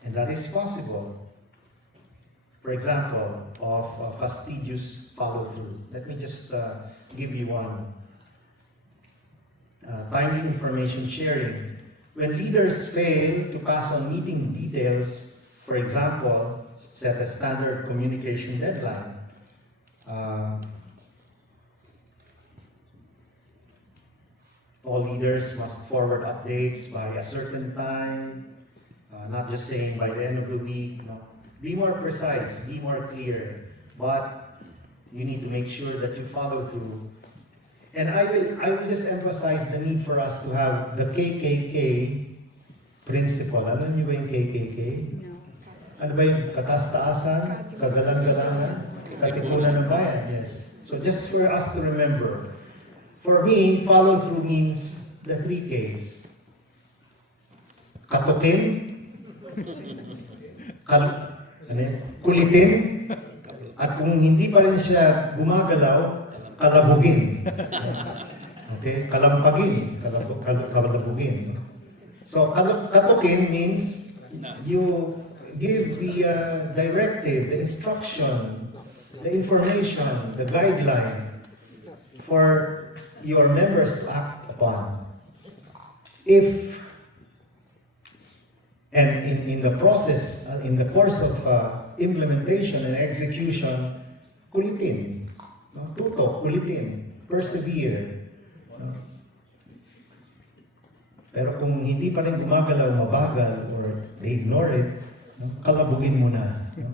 And that is possible. For example, of fastidious follow-through. Let me just give you one. Timely information sharing. When leaders fail to pass on meeting details, for example, set a standard communication deadline. All leaders must forward updates by a certain time, not just saying by the end of the week. No. Be more precise, be more clear, but you need to make sure that you follow through. And I will just emphasize the need for us to have the KKK principle. Alam niyo ba yung KKK? No. Ano ba yung katas-taasan, kagalang-galangan, katipunan ng bayan? Yes. So just for us to remember, for me, follow through means the 3 Ks. Katukin, kulitin, at kung hindi pa rin siya gumagalaw, kalabugin. Okay? Kalampagin. Kalabugin. So, katukin means you give the directive, the instruction, the information, the guideline for your members to act upon. If, and in the process, in the course of implementation and execution, kulitin. No? Tutok, kulitin. Persevere. No? Pero kung hindi pa rin gumagalaw, mabagal, or they ignore it, no? Kalabugin mo na. No?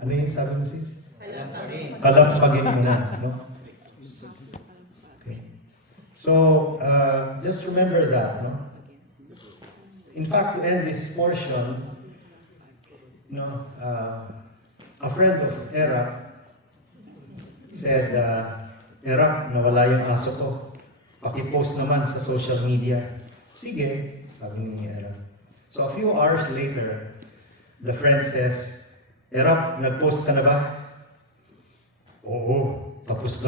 Ano yung sabi mo, sis? Kalampagin mo na. No? Okay. So, just remember that. No? In fact, to end this portion, a friend of Era said, Era, nawala yung aso ko. Pakipost naman sa social media. Sige, sabi ni Era. So a few hours later, the friend says, Era, nag-post ka na ba? Oo, tapos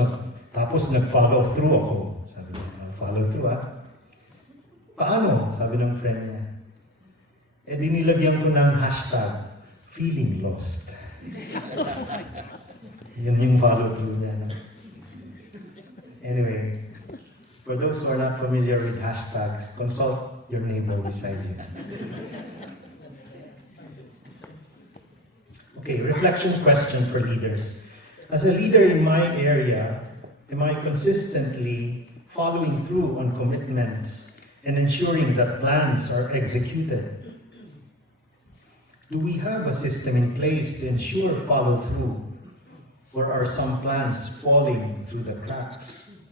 nag-follow through ako. Sabi niya, follow through Paano? Sabi ng friend niya. Dinilagyan ko ng hashtag, feeling lost. Yan yung follow-through niya. No? Anyway, for those who are not familiar with hashtags, consult your neighbor beside you. Okay, reflection question for leaders. As a leader in my area, am I consistently following through on commitments and ensuring that plans are executed? Do we have a system in place to ensure follow-through? Or are some plans falling through the cracks?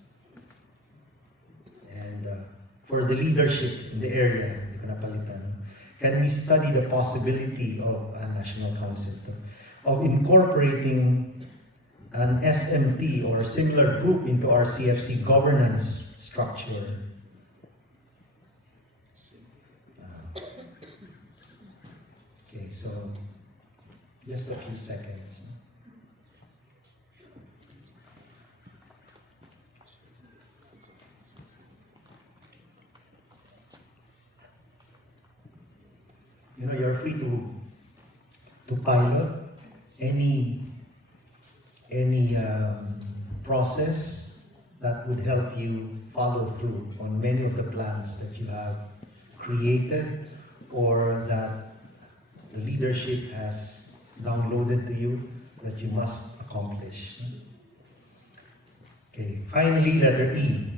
And for the leadership in the area, can we study the possibility of a national council of incorporating an SMT or a similar group into our CFC governance structure? Okay, so just a few seconds. You're free to pilot any process that would help you follow through on many of the plans that you have created or that the leadership has downloaded to you that you must accomplish. Okay, finally, letter E.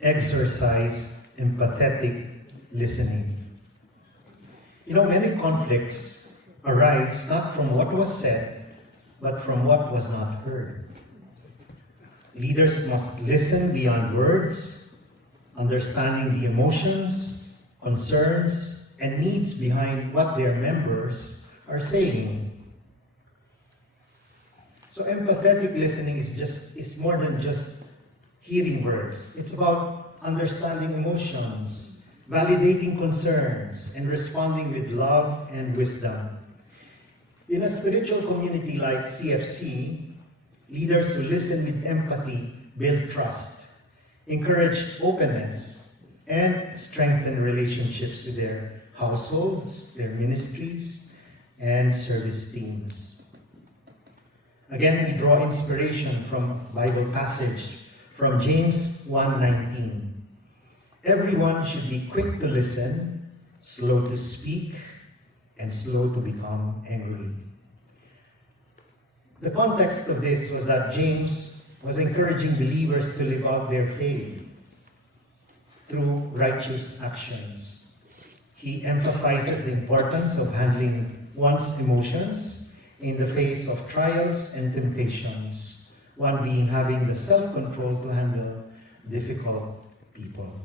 Exercise empathetic listening. You know, many conflicts arise not from what was said, but from what was not heard. Leaders must listen beyond words, understanding the emotions, concerns, and needs behind what their members are saying. So empathetic listening is more than just hearing words. It's about understanding emotions, validating concerns, and responding with love and wisdom. In a spiritual community like CFC, leaders who listen with empathy build trust, encourage openness, and strengthen relationships with their households, their ministries, and service teams. Again, we draw inspiration from Bible passage from James 1:19. Everyone should be quick to listen, slow to speak, and slow to become angry. The context of this was that James was encouraging believers to live out their faith through righteous actions. He emphasizes the importance of handling one's emotions in the face of trials and temptations, one being having the self-control to handle difficult people.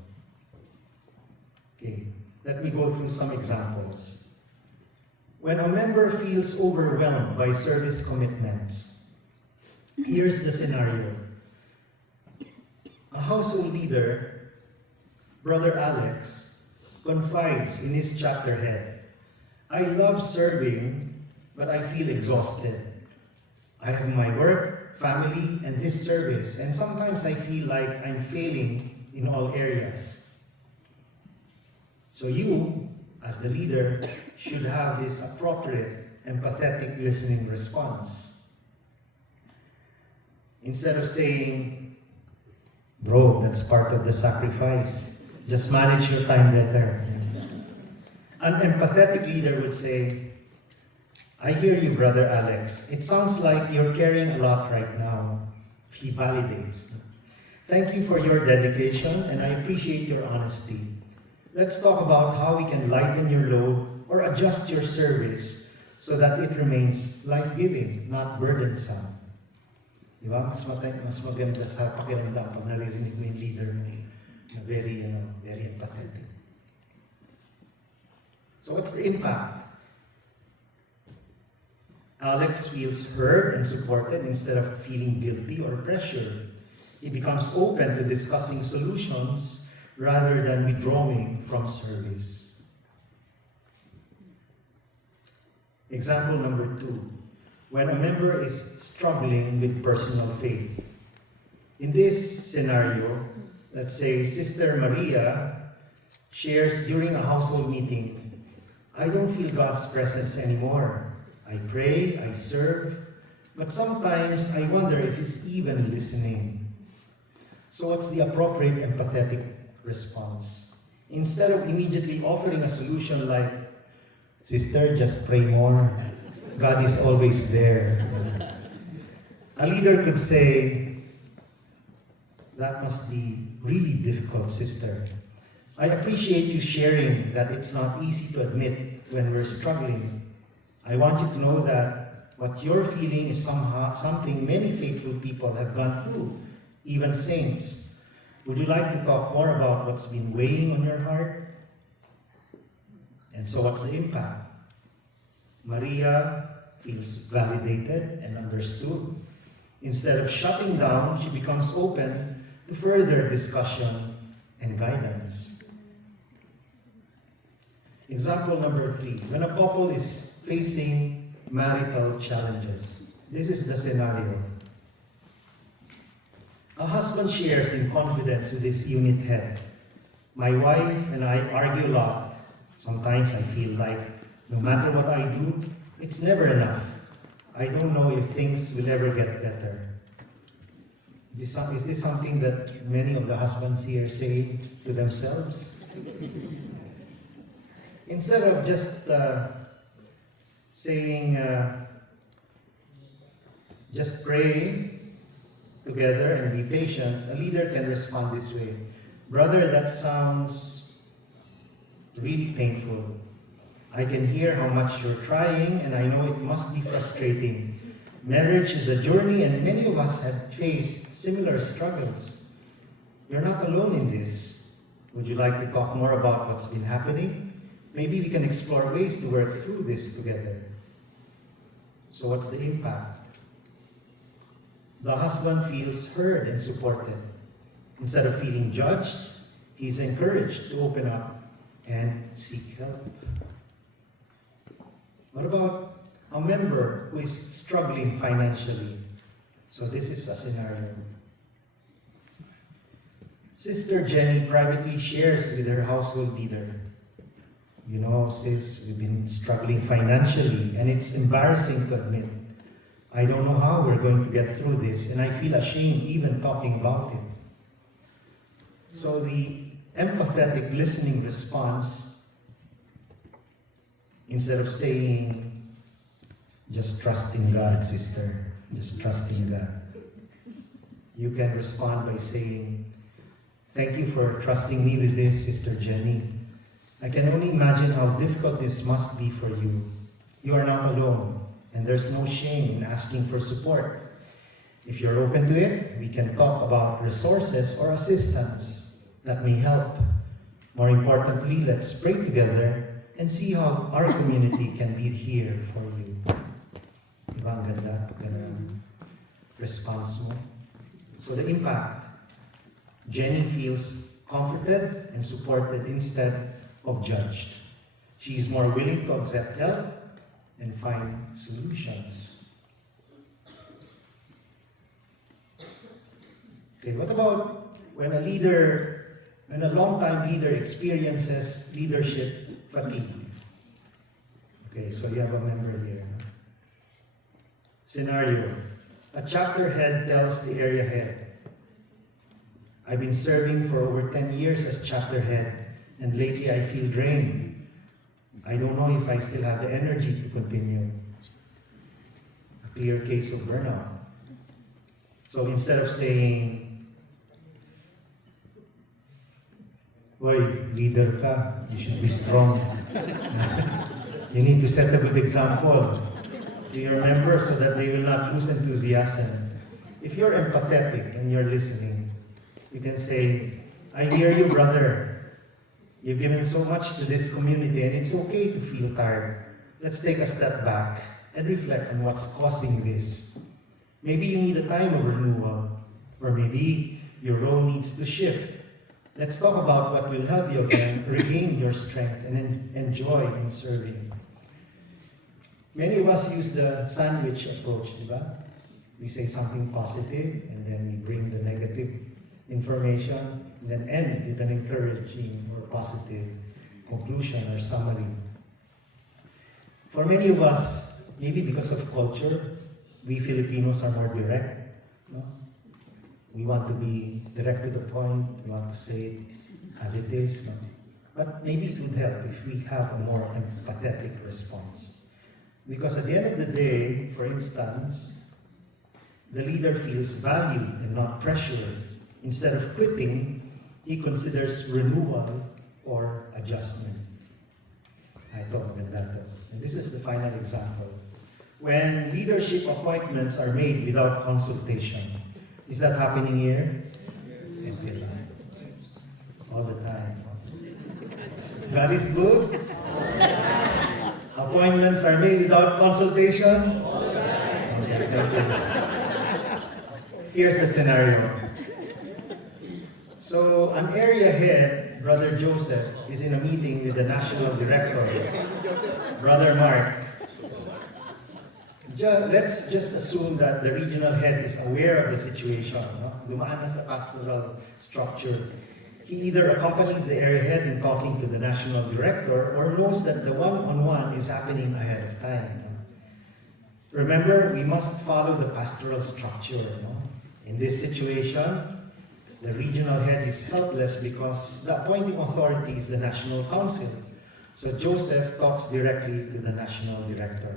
Okay, let me go through some examples. When a member feels overwhelmed by service commitments, here's the scenario. A household leader, Brother Alex, confides in his chapter head, I love serving, but I feel exhausted. I have my work, family, and this service, and sometimes I feel like I'm failing in all areas. So you, as the leader, should have this appropriate, empathetic listening response. Instead of saying, bro, that's part of the sacrifice. Just manage your time better. An empathetic leader would say, I hear you, Brother Alex. It sounds like you're carrying a lot right now. He validates. Thank you for your dedication, and I appreciate your honesty. Let's talk about how we can lighten your load or adjust your service so that it remains life-giving, not burdensome. Di ba? Mas maganda sa pakiramdam pag naririnig mo yung leader mo na very empathetic. So what's the impact? Alex feels heard and supported instead of feeling guilty or pressured. He becomes open to discussing solutions rather than withdrawing from service. Example number 2. When a member is struggling with personal faith. In this scenario, let's say Sister Maria shares during a household meeting, I don't feel God's presence anymore. I pray, I serve, but sometimes I wonder if He's even listening. So what's the appropriate empathetic response? Instead of immediately offering a solution like, Sister, just pray more. God is always there. A leader could say, that must be really difficult, sister. I appreciate you sharing that it's not easy to admit when we're struggling. I want you to know that what you're feeling is something many faithful people have gone through, even saints. Would you like to talk more about what's been weighing on your heart? And so what's the impact? Maria feels validated and understood. Instead of shutting down, she becomes open to further discussion and guidance. Example number 3. When a couple is facing marital challenges, this is the scenario. A husband shares in confidence with his unit head. My wife and I argue a lot. Sometimes I feel like no matter what I do, it's never enough. I don't know if things will ever get better. Is this something that many of the husbands here say to themselves? instead of just saying, just pray together and be patient, a leader can respond this way. Brother, that sounds really painful. I can hear how much you're trying, and I know it must be frustrating. Marriage is a journey, and many of us have faced similar struggles. You're not alone in this. Would you like to talk more about what's been happening? Maybe we can explore ways to work through this together. So what's the impact? The husband feels heard and supported. Instead of feeling judged, he's encouraged to open up and seek help. What about a member who is struggling financially? So this is a scenario. Sister Jenny privately shares with her household leader, you know, sis, we've been struggling financially, and it's embarrassing to admit. I don't know how we're going to get through this, and I feel ashamed even talking about it. So the empathetic listening response, instead of saying, just trust in God, sister, just trust in God, you can respond by saying, thank you for trusting me with this, Sister Jenny. I can only imagine how difficult this must be for you. You are not alone, and there's no shame in asking for support. If you're open to it, we can talk about resources or assistance that may help. More importantly, let's pray together and see how our community can be here for you. Diba ang ganda? Ganun response mo. So the impact. Jenny feels comforted and supported instead of judged. She is more willing to accept help and find solutions. Okay, what about when a long-time leader experiences leadership fatigue? Okay, so you have a member here. Scenario. A chapter head tells the area head, I've been serving for over 10 years as chapter head, and lately I feel drained. I don't know if I still have the energy to continue. A clear case of burnout. So instead of saying, "Oy, leader ka, you should be strong." You need to set a good example to your members so that they will not lose enthusiasm. If you're empathetic and you're listening, you can say, I hear you, brother. You've given so much to this community, and it's okay to feel tired. Let's take a step back and reflect on what's causing this. Maybe you need a time of renewal, or maybe your role needs to shift. Let's talk about what will help you again regain your strength and enjoy in serving. Many of us use the sandwich approach, diba? We say something positive, and then we bring the negative information, and then end with an encouraging or positive conclusion or summary. For many of us, maybe because of culture, we Filipinos are more direct. No? We want to be direct to the point, we want to say it as it is. No? But maybe it would help if we have a more empathetic response. Because at the end of the day, for instance, the leader feels valued and not pressured. Instead of quitting, he considers renewal or adjustment. Ito, maganda to. And this is the final example. When leadership appointments are made without consultation, is that happening here? Yes. All the time. God is good. Appointments are made without consultation? All the time. Okay, thank you. Here's the scenario. So, an area head, Brother Joseph, is in a meeting with the national director, Brother Mark. Let's just assume that the regional head is aware of the situation. No? Dumaan na sa pastoral structure. He either accompanies the area head in talking to the national director or knows that the one-on-one is happening ahead of time. No? Remember, we must follow the pastoral structure. No? In this situation, the regional head is helpless because the appointing authority is the National Council. So Joseph talks directly to the national director.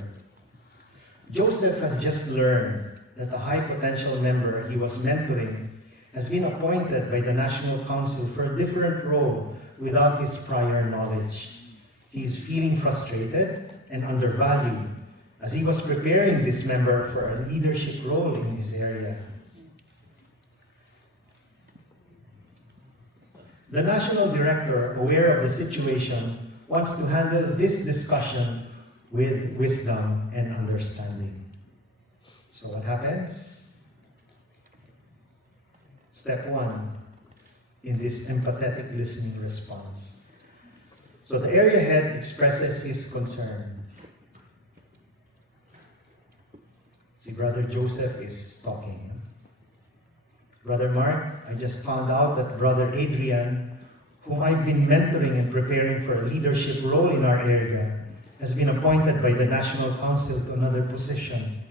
Joseph has just learned that a high potential member he was mentoring has been appointed by the National Council for a different role without his prior knowledge. He is feeling frustrated and undervalued as he was preparing this member for a leadership role in his area. The national director, aware of the situation, wants to handle this discussion with wisdom and understanding. So what happens? Step 1 in this empathetic listening response. So the area head expresses his concern. See, Brother Joseph is talking. Brother Mark, I just found out that Brother Adrian, whom I've been mentoring and preparing for a leadership role in our area, has been appointed by the National Council to another position.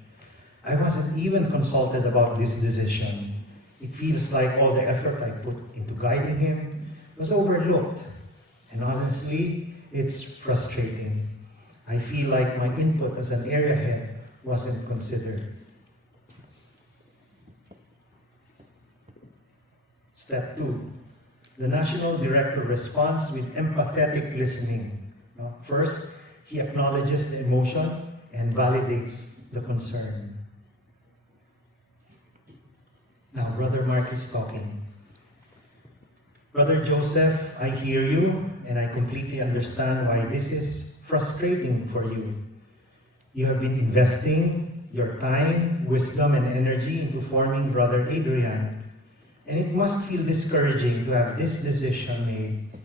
I wasn't even consulted about this decision. It feels like all the effort I put into guiding him was overlooked. And honestly, it's frustrating. I feel like my input as an area head wasn't considered. Step 2, the national director responds with empathetic listening. First, he acknowledges the emotion and validates the concern. Now, Brother Mark is talking. Brother Joseph, I hear you, and I completely understand why this is frustrating for you. You have been investing your time, wisdom, and energy into forming Brother Adrian, and it must feel discouraging to have this decision made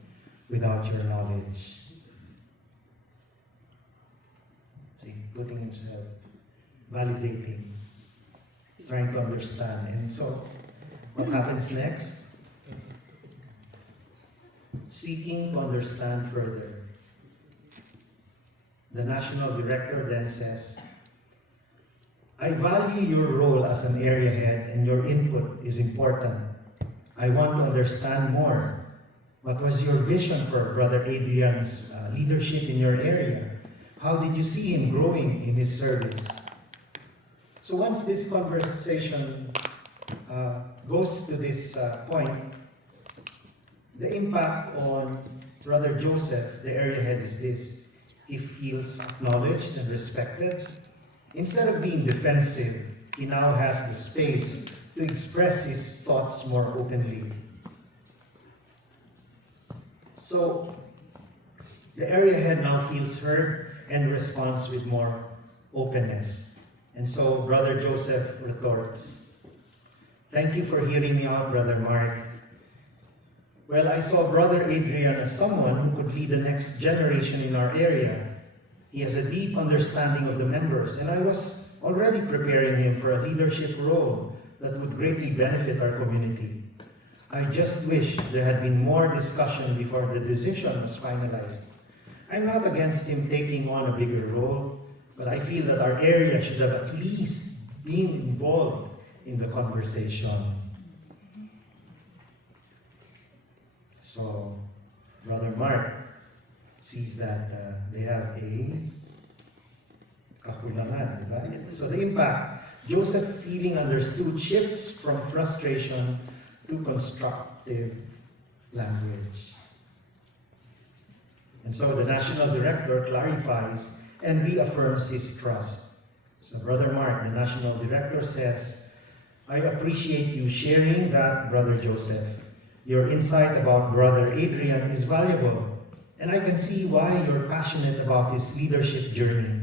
without your knowledge. See, putting himself, validating, trying to understand. And so, what happens next? Seeking to understand further. The national director then says, I value your role as an area head and your input is important. I want to understand more. What was your vision for Brother Adrian's leadership in your area? How did you see him growing in his service? So once this conversation goes to this point, the impact on Brother Joseph, the area head, is this. He feels acknowledged and respected. Instead of being defensive, he now has the space to express his thoughts more openly. So, the area head now feels heard and responds with more openness. And so, Brother Joseph retorts, thank you for hearing me out, Brother Mark. Well, I saw Brother Adrian as someone who could lead the next generation in our area. He has a deep understanding of the members, and I was already preparing him for a leadership role that would greatly benefit our community. I just wish there had been more discussion before the decision was finalized. I'm not against him taking on a bigger role, but I feel that our area should have at least been involved in the conversation. So, Brother Mark sees that they have a kakulangan, diba? So the impact, Joseph feeling understood shifts from frustration to constructive language. And so the national director clarifies and reaffirms his trust. So Brother Mark, the national director, says, I appreciate you sharing that, Brother Joseph. Your insight about Brother Adrian is valuable, and I can see why you're passionate about his leadership journey.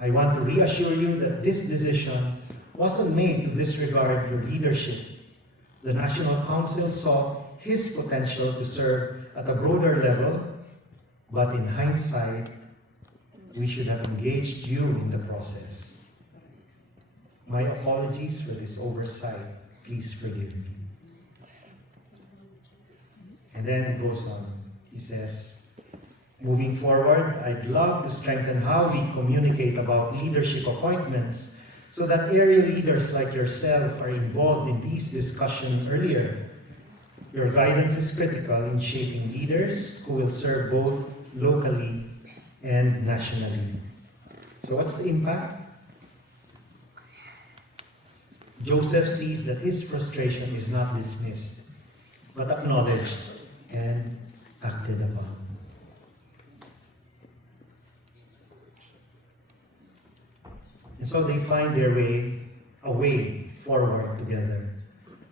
I want to reassure you that this decision wasn't made to disregard your leadership. The National Council saw his potential to serve at a broader level, but in hindsight, we should have engaged you in the process. My apologies for this oversight. Please forgive me. And then it goes on. He says, moving forward, I'd love to strengthen how we communicate about leadership appointments so that area leaders like yourself are involved in these discussions earlier. Your guidance is critical in shaping leaders who will serve both locally and nationally. So what's the impact? Joseph sees that his frustration is not dismissed, but acknowledged and acted upon. And so they find their a way forward together.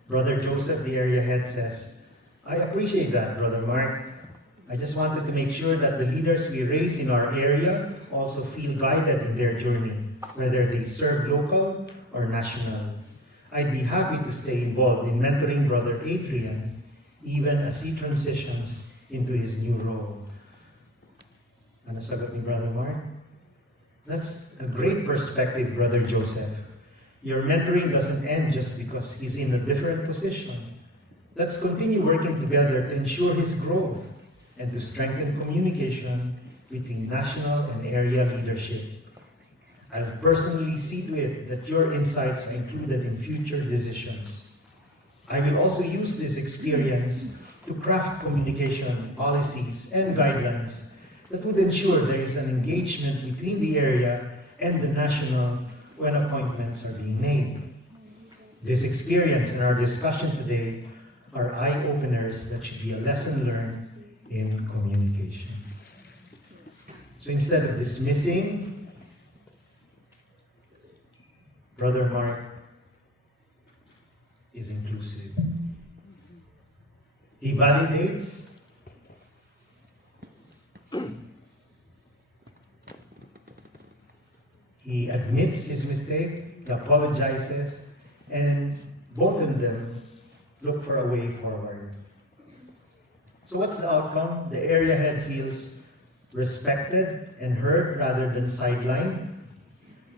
Brother Joseph, the area head, says, I appreciate that, Brother Mark. I just wanted to make sure that the leaders we raise in our area also feel guided in their journey, whether they serve local or national. I'd be happy to stay involved in mentoring Brother Adrian, even as he transitions into his new role. Ano sagot ni Brother Mark? That's a great perspective, Brother Joseph. Your mentoring doesn't end just because he's in a different position. Let's continue working together to ensure his growth and to strengthen communication between national and area leadership. I'll personally see to it that your insights are included in future decisions. I will also use this experience to craft communication policies and guidelines that would ensure there is an engagement between the area and the national when appointments are being made. This experience and our discussion today are eye-openers that should be a lesson learned in communication. So instead of dismissing, Brother Mark is inclusive. He validates, he admits his mistake, he apologizes, and both of them look for a way forward. So what's the outcome? The area head feels respected and heard rather than sidelined.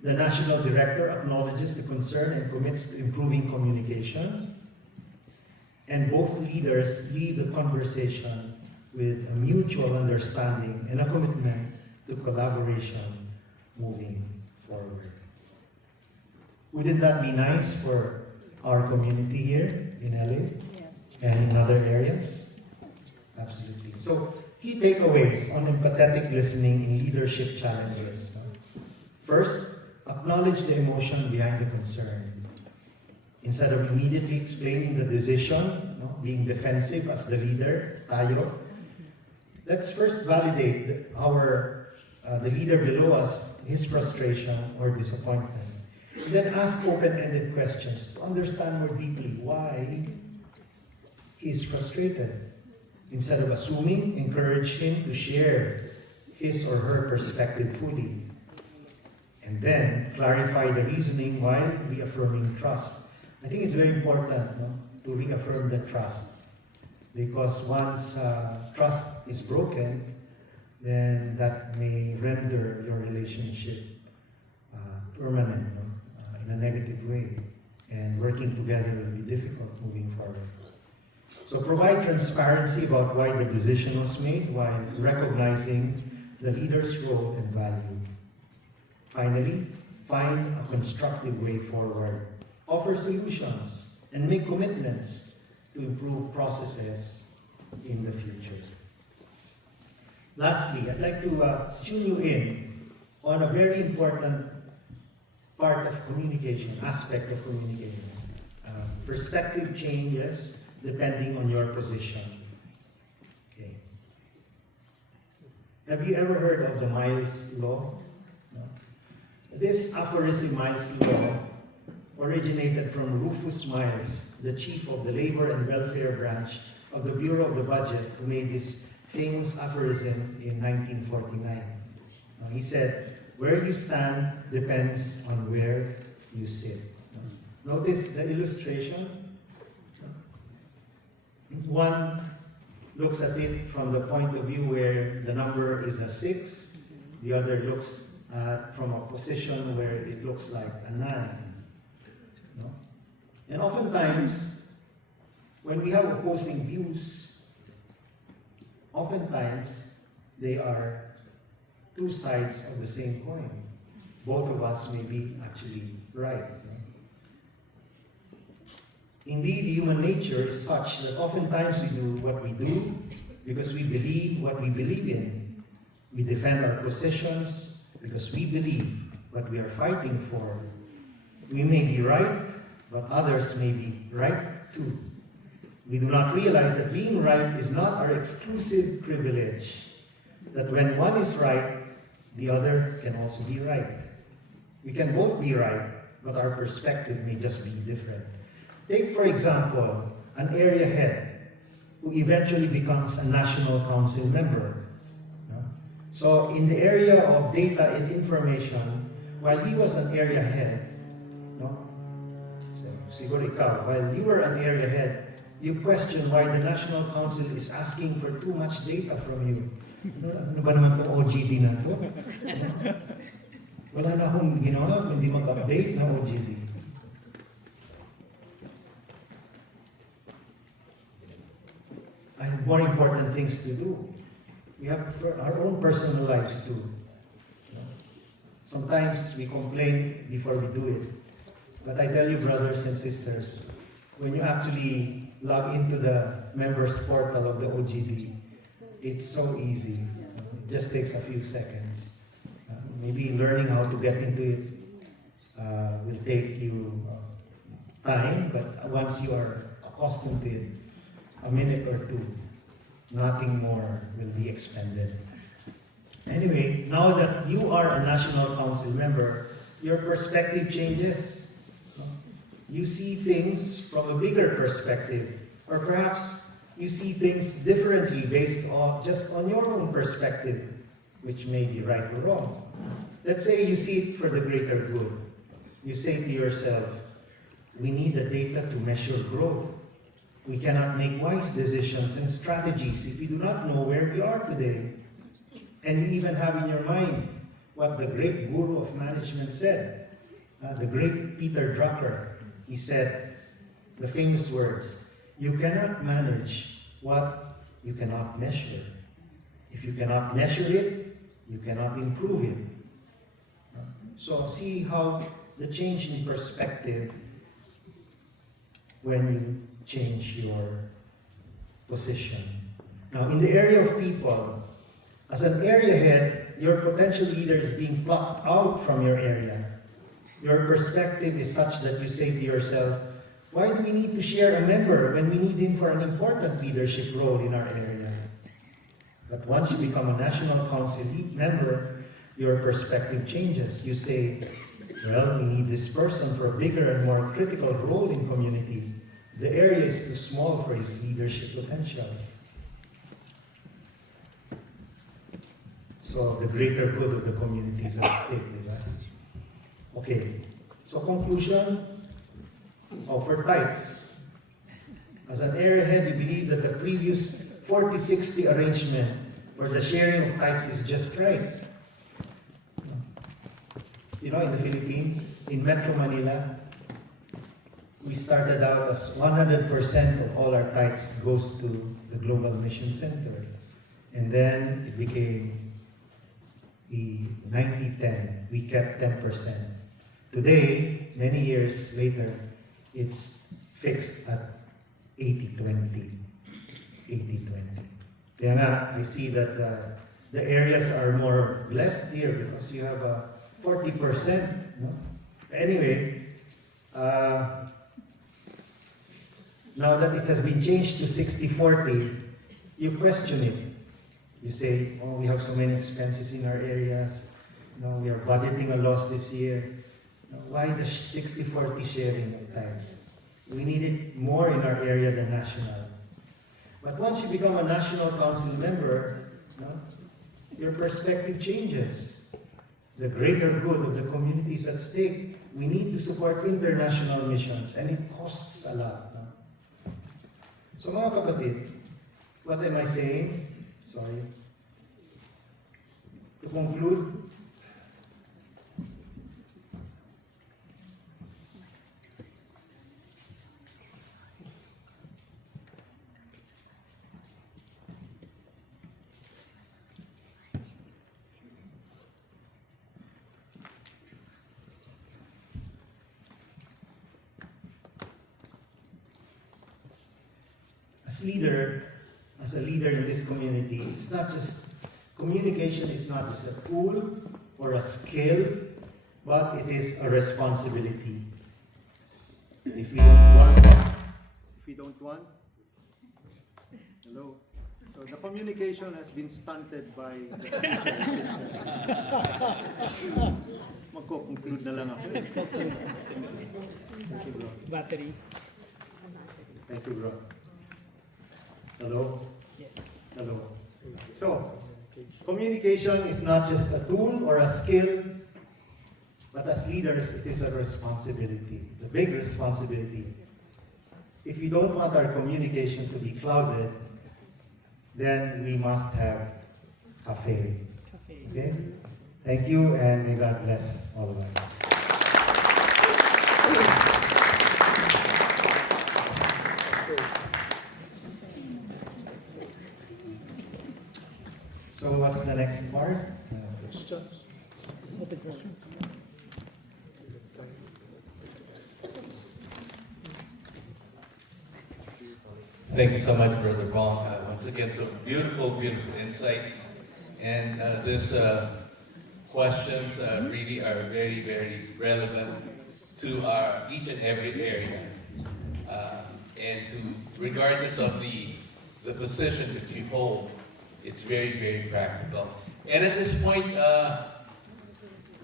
The national director acknowledges the concern and commits to improving communication. And both leaders leave the conversation with a mutual understanding and a commitment to collaboration moving forward. Wouldn't that be nice for our community here in LA? Yes. And in other areas? Absolutely. So, key takeaways on empathetic listening in leadership challenges. First, acknowledge the emotion behind the concern. Instead of immediately explaining the decision, being defensive as the leader, tayo, let's first validate the leader below us, his frustration or disappointment. And then ask open-ended questions to understand more deeply why he is frustrated. Instead of assuming, encourage him to share his or her perspective fully. And then clarify the reasoning while reaffirming trust. I think it's very important to reaffirm the trust. Because once trust is broken, then that may render your relationship permanent in a negative way. And working together will be difficult moving forward. So provide transparency about why the decision was made while recognizing the leader's role and value. Finally, find a constructive way forward. Offer solutions and make commitments to improve processes in the future. Lastly, I'd like to tune you in on a very important part of communication, aspect of communication. Perspective changes depending on your position. Okay. Have you ever heard of the Miles Law? No? This aphorism, Miles Law, originated from Rufus Miles, the chief of the Labor and Welfare Branch of the Bureau of the Budget, who made this famous aphorism in 1949. He said, "Where you stand depends on where you sit." Notice the illustration. One looks at it from the point of view where the number is a 6. The other looks at from a position where it looks like a 9. No? And oftentimes, when we have opposing views, oftentimes they are two sides of the same coin. Both of us may be actually right. Indeed, human nature is such that oftentimes we do what we do because we believe what we believe in. We defend our positions because we believe what we are fighting for. We may be right, but others may be right too. We do not realize that being right is not our exclusive privilege. That when one is right, the other can also be right. We can both be right, but our perspective may just be different. Take, for example, an area head who eventually becomes a national council member. No? So in the area of data and information, while he was an area head, no? So, siguro ikaw, while you were an area head, you question why the National Council is asking for too much data from you. Ano ba naman itong OGD na to? Wala na akong ginawa kundi mag-update ng OGD. I have more important things to do. We have our own personal lives too. Sometimes we complain before we do it. But I tell you, brothers and sisters, when you actually log into the members portal of the OGD, it's so easy. It just takes a few seconds. Maybe learning how to get into it will take you time, but once you are accustomed to it, a minute or two, nothing more will be expended. Anyway, now that you are a National Council member, your perspective changes. You see things from a bigger perspective, or perhaps you see things differently based on just on your own perspective, which may be right or wrong. Let's say you see it for the greater good. You say to yourself, we need the data to measure growth. We cannot make wise decisions and strategies if we do not know where we are today. And you even have in your mind what the great guru of management said, the great Peter Drucker. He said the famous words, you cannot manage what you cannot measure. If you cannot measure it, you cannot improve it. So see how the change in perspective when you change your position. Now, in the area of people, as an area head, your potential leader is being plucked out from your area. Your perspective is such that you say to yourself, why do we need to share a member when we need him for an important leadership role in our area? But once you become a National Council member, your perspective changes. You say, well, we need this person for a bigger and more critical role in community. The area is too small for his leadership potential. So the greater good of the community is at stake, diba? Okay, so conclusion, for tithes. As an area head, you believe that the previous 40-60 arrangement where the sharing of tithes is just right. You know, in the Philippines, in Metro Manila, we started out as 100% of all our tithes goes to the Global Mission Center. And then it became the 90-10. We kept 10%. Today, many years later, it's fixed at 80-20. 80-20. Kaya nga, I see that the areas are more blessed here because you have 40%. No? Anyway, now that it has been changed to 60-40, you question it. You say, oh, we have so many expenses in our areas. No, we are budgeting a loss this year. No, why the 60-40 sharing of tithes? We need it more in our area than national. But once you become a National Council member, no, your perspective changes. The greater good of the community is at stake. We need to support international missions, and it costs a lot. No? So mga kapatid, what am I saying? Sorry. To conclude, as a leader in this community, it's not just communication is not just a tool or a skill, but it is a responsibility. If we don't want, hello. So the communication has been stunted by the speaker system. Magko-conclude na lang ako. Thank you, bro. Battery. Thank you, bro. Hello? Yes. Hello. So, communication is not just a tool or a skill, but as leaders, it is a responsibility. It's a big responsibility. If we don't want our communication to be clouded, then we must have a faith. Okay? Thank you, and may God bless all of us. So what's the next part? Questions? Open question. Thank you so much, Brother Wong. Once again, some beautiful, beautiful insights. And these questions really are very, very relevant to our each and every area. And to, regardless of the position that you hold, it's very, very practical. And at this point,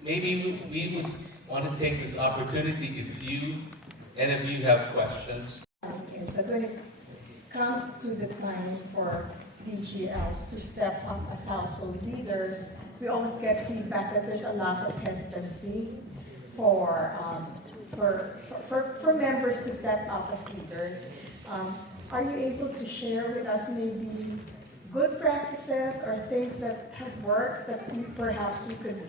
maybe we would want to take this opportunity if any of you have questions. But when it comes to the time for DGLs to step up as household leaders, we always get feedback that there's a lot of hesitancy for members to step up as leaders. Are you able to share with us maybe good practices or things that have worked that perhaps we could,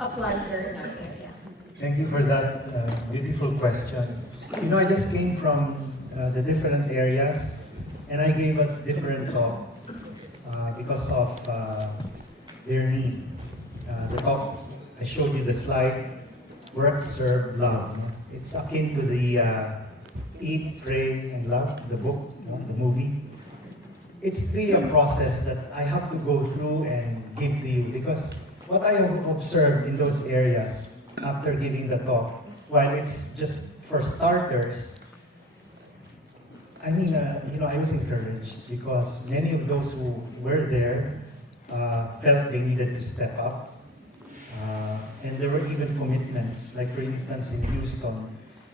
apply here in our area? Thank you for that beautiful question. I just came from the different areas, and I gave a different talk because of their need. The talk, I showed you the slide, work, serve, love. It's akin to the Eat, Pray, and Love, the book, the movie. It's really a process that I have to go through and give to you, because what I have observed in those areas after giving the talk, while it's just for starters, I was encouraged because many of those who were there felt they needed to step up. And there were even commitments, like for instance in Houston,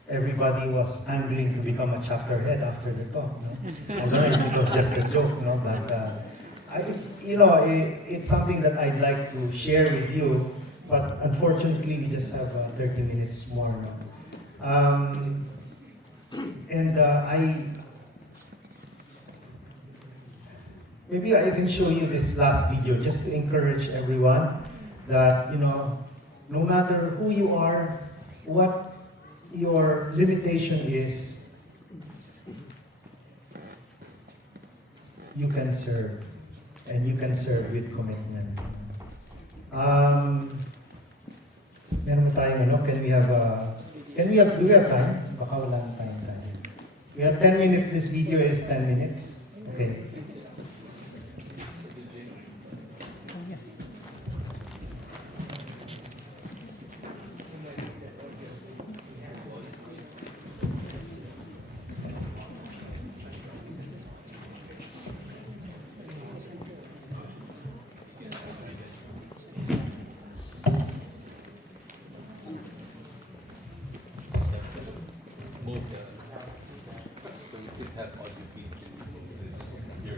everybody was angling to become a chapter head after the talk. I don't know if it was just a joke, but it's something that I'd like to share with you, but unfortunately we just have 30 minutes more. Maybe I can show you this last video just to encourage everyone that, no matter who you are, what your limitation is, you can serve, and you can serve with commitment. Meron tayong do we have time? Baka walang time tayo. We have 10 minutes, this video is 10 minutes. Okay. Move that. So you can have all your features here.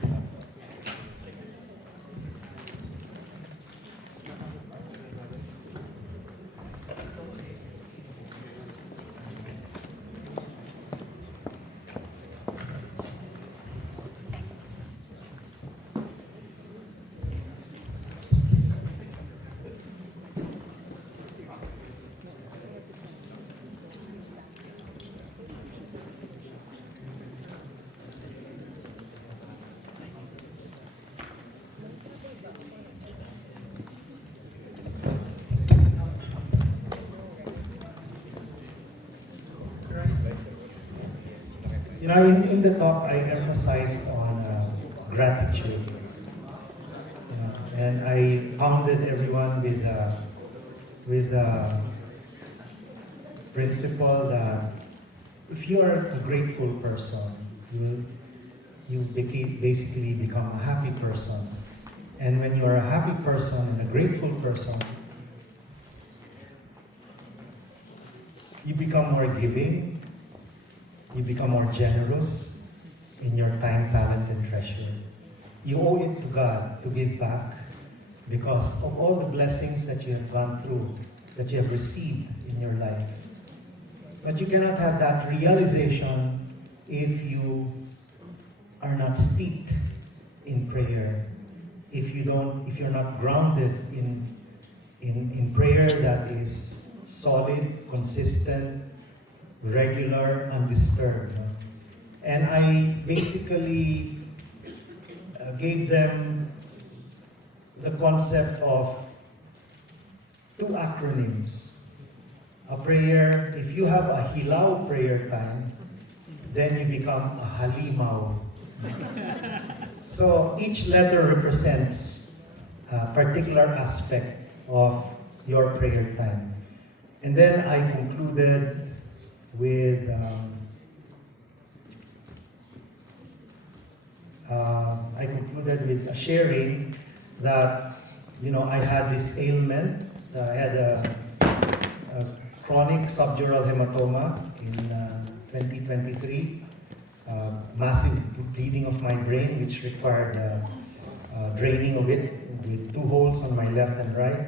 In the talk, I emphasized on gratitude. And I pounded everyone with the principle that if you are a grateful person, basically become a happy person. And when you are a happy person and a grateful person, you become more giving, you become more generous in your time, talent, and treasure. You owe it to God to give back because of all the blessings that you have gone through, that you have received in your life. But you cannot have that realization if you are not steeped in prayer, if you're not grounded in prayer that is solid, consistent, regular, undisturbed. And I basically gave them the concept of two acronyms. A prayer, if you have a hilaw prayer time, then you become a halimaw. So each letter represents a particular aspect of your prayer time. And then I concluded with a sharing that, I had this ailment. I had a chronic subdural hematoma in 2023, massive bleeding of my brain, which required draining of it with 2 holes on my left and right.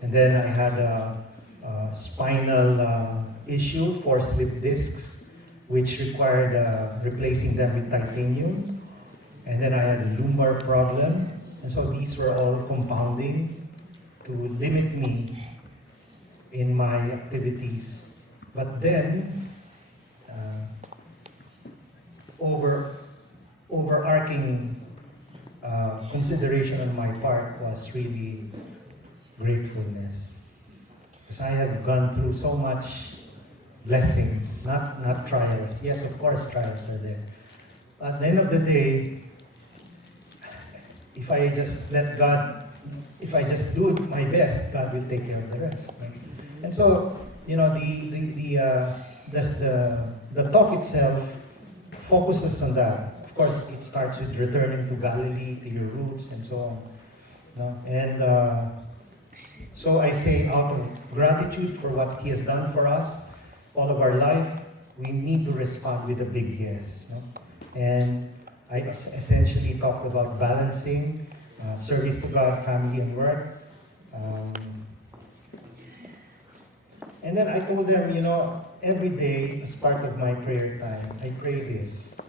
And then I had a spinal issue, 4 slip discs, which required replacing them with titanium. And then I had a lumbar problem. And so these were all compounding to limit me in my activities. But then, overarching consideration on my part was really gratefulness. Because I have gone through so much blessings, not trials. Yes, of course, trials are there. At the end of the day, if I just do my best, God will take care of the rest. Right? And so, the talk itself focuses on that. Of course, it starts with returning to Galilee, to your roots, and so on. No? And so I say, out of gratitude for what He has done for us all of our life, we need to respond with a big yes. No? And I essentially talked about balancing service to God, family, and work. And then I told them, every day as part of my prayer time, I pray this.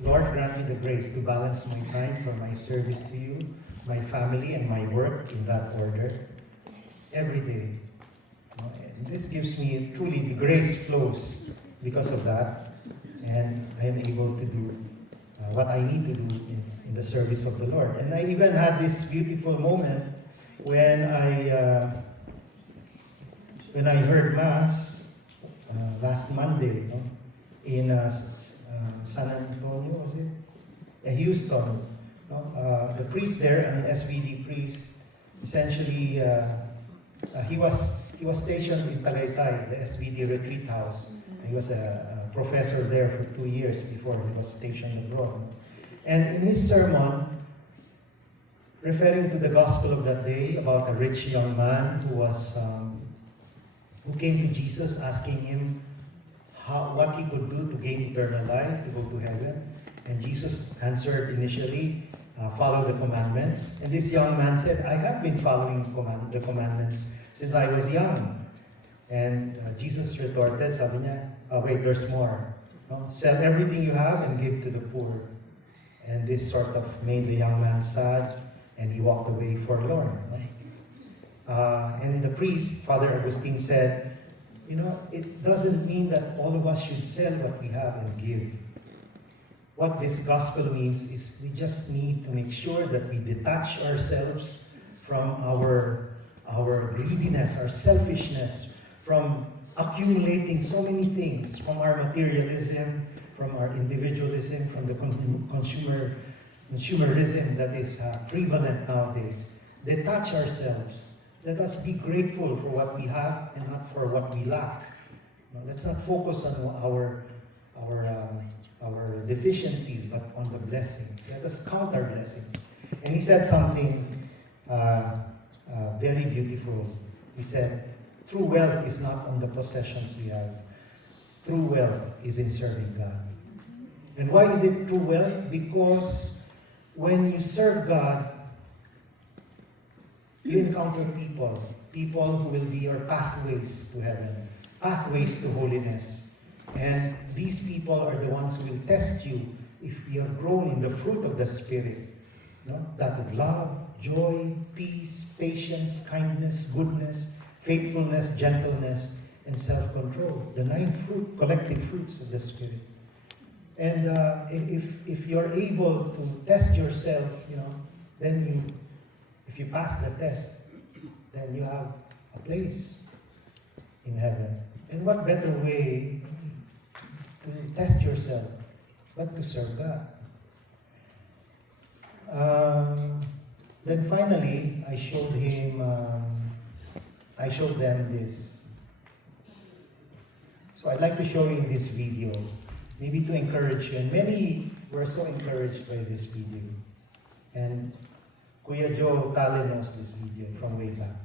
Lord, grant me the grace to balance my time for my service to you, my family, and my work in that order. Every day. And this gives me, truly, the grace flows because of that. And I am able to do what I need to do in the service of the Lord. And I even had this beautiful moment when I heard Mass last Monday in San Antonio, was it? Houston. The priest there, an SVD priest, essentially he was stationed in Tagaytay, the SVD retreat house. He was a professor there for 2 years before he was stationed abroad. And in his sermon, referring to the gospel of that day about a rich young man who came to Jesus asking him what he could do to gain eternal life, to go to heaven. And Jesus answered initially, follow the commandments. And this young man said, I have been following the commandments since I was young. And Jesus retorted, sabi niya, wait, there's more. No? Sell everything you have and give to the poor. And this sort of made the young man sad, and he walked away forlorn. No? And the priest, Father Agustin, said, it doesn't mean that all of us should sell what we have and give. What this gospel means is we just need to make sure that we detach ourselves from our greediness, our selfishness, from accumulating so many things, from our materialism, from our individualism, from the consumer consumerism that is prevalent nowadays, detach ourselves. Let us be grateful for what we have and not for what we lack. No, let's not focus on our deficiencies, but on the blessings. Let us count our blessings. And he said something very beautiful. He said, true wealth is not on the possessions we have. True wealth is in serving God. And why is it true wealth? Because when you serve God, you encounter people who will be your pathways to heaven, pathways to holiness. And these people are the ones who will test you if you have grown in the fruit of the Spirit. No? That of love, joy, peace, patience, kindness, goodness, faithfulness, gentleness, and self-control. The 9 collective fruits of the Spirit. And if you're able to test yourself, then if you pass the test, then you have a place in heaven. And what better way to test yourself but to serve God? Then finally, I showed them this. So I'd like to show you this video, maybe to encourage you. And many were so encouraged by this video. And Kuya Joe Tale knows this video from way back.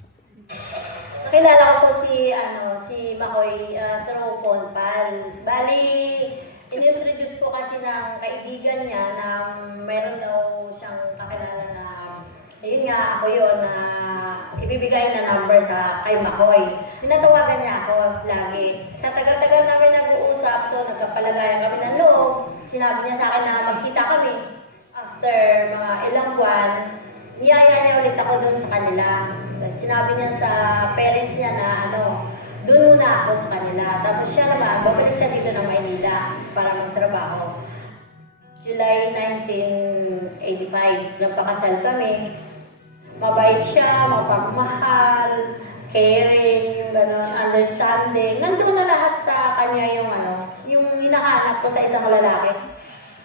Nakilala ko po si Makoy through phone pal. Bali, inintroduce po kasi ng kaibigan niya na meron daw siyang kakilala na, ayun nga, ako yun, na ibibigay na number kay Makoy. Tinatawagan niya ako lagi. Sa tagal-tagal namin nag-uusap, so nagkapalagayan kami ng loob. Sinabi niya sa akin na magkita kami. After mga ilang buwan, niyaya niya ulit ako doon sa kanila. Tapos sinabi niya sa parents niya na doon muna ako sa kanila. Tapos siya naman, babalik siya dito ng Maynila para magtrabaho. July 1985, nagpakasal kami. Mabait siya, mapagmahal, caring, understanding. Nandun na lahat sa kanya yung hinahanap ko sa isang lalaki.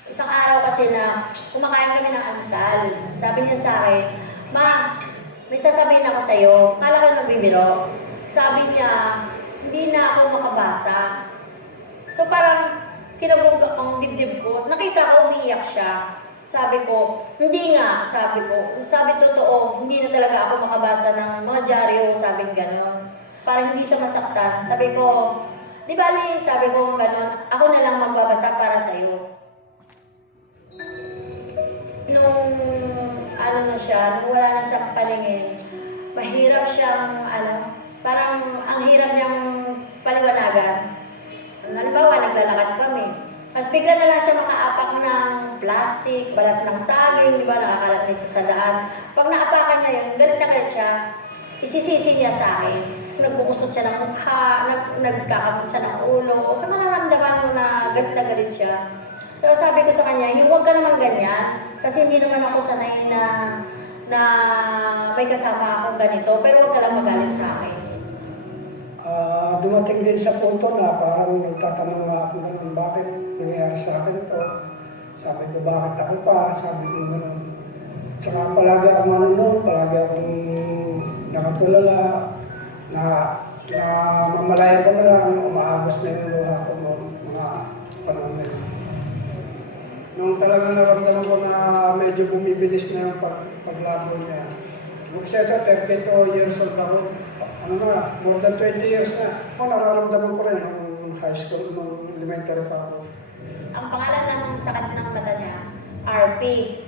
Isang araw kasi na kumakain kami ng almusal. Sabi niya sa akin, "Ma, may sasabihin ako sa'yo." Kala ko nagbibiro. Sabi niya, hindi na ako makabasa. So parang kinabog ang dibdib ko. Nakita ko, umiiyak siya. Sabi ko, hindi nga, sabi totoo, hindi na talaga ako makabasa ng mga dyaryo, sabing gano'n. Para hindi siya masaktan. Sabi ko, di bali, sabi ko gano'n, ako na lang magbabasa para sa'yo. Nung nung wala na siyang paningin, mahirap siyang, parang ang hirap niyang paliwanagan. Halimbawa, naglalakad kami. Tapos bigla na lang siya makaapak ng plastic, balat ng saging, di ba, nakakalat na isa sa daan. Pag naapakan niya yun, galit na galit siya, isisisi niya sa akin. Nagkukusot siya ng mukha, nagkakamot siya ng ulo, so mararamdaman mo na galit siya. So sabi ko sa kanya, huwag ka naman ganyan, kasi hindi naman ako sanay na may kasama akong ganito, pero huwag ka lang magalit sa akin. Dumating din sa punto na parang nagtatanong ako naman bakit nangyari sa akin ito. Sabi ko, bakit ako pa? Sabi ko gano'n. Tsaka palagi akong manunod, palagi akong nakatulala na mamalayan ko na lang, umaagos na yung luha ko mga panahon na yun. Nung talagang naramdaman ko na medyo bumibilis na yung paglago niya. Kasi ito, 32 years old ako. More than 20 years na. Nararamdaman ko rin nung high school, nung elementary pa ako. Ang pangalan ng sakit ng mata niya, RP,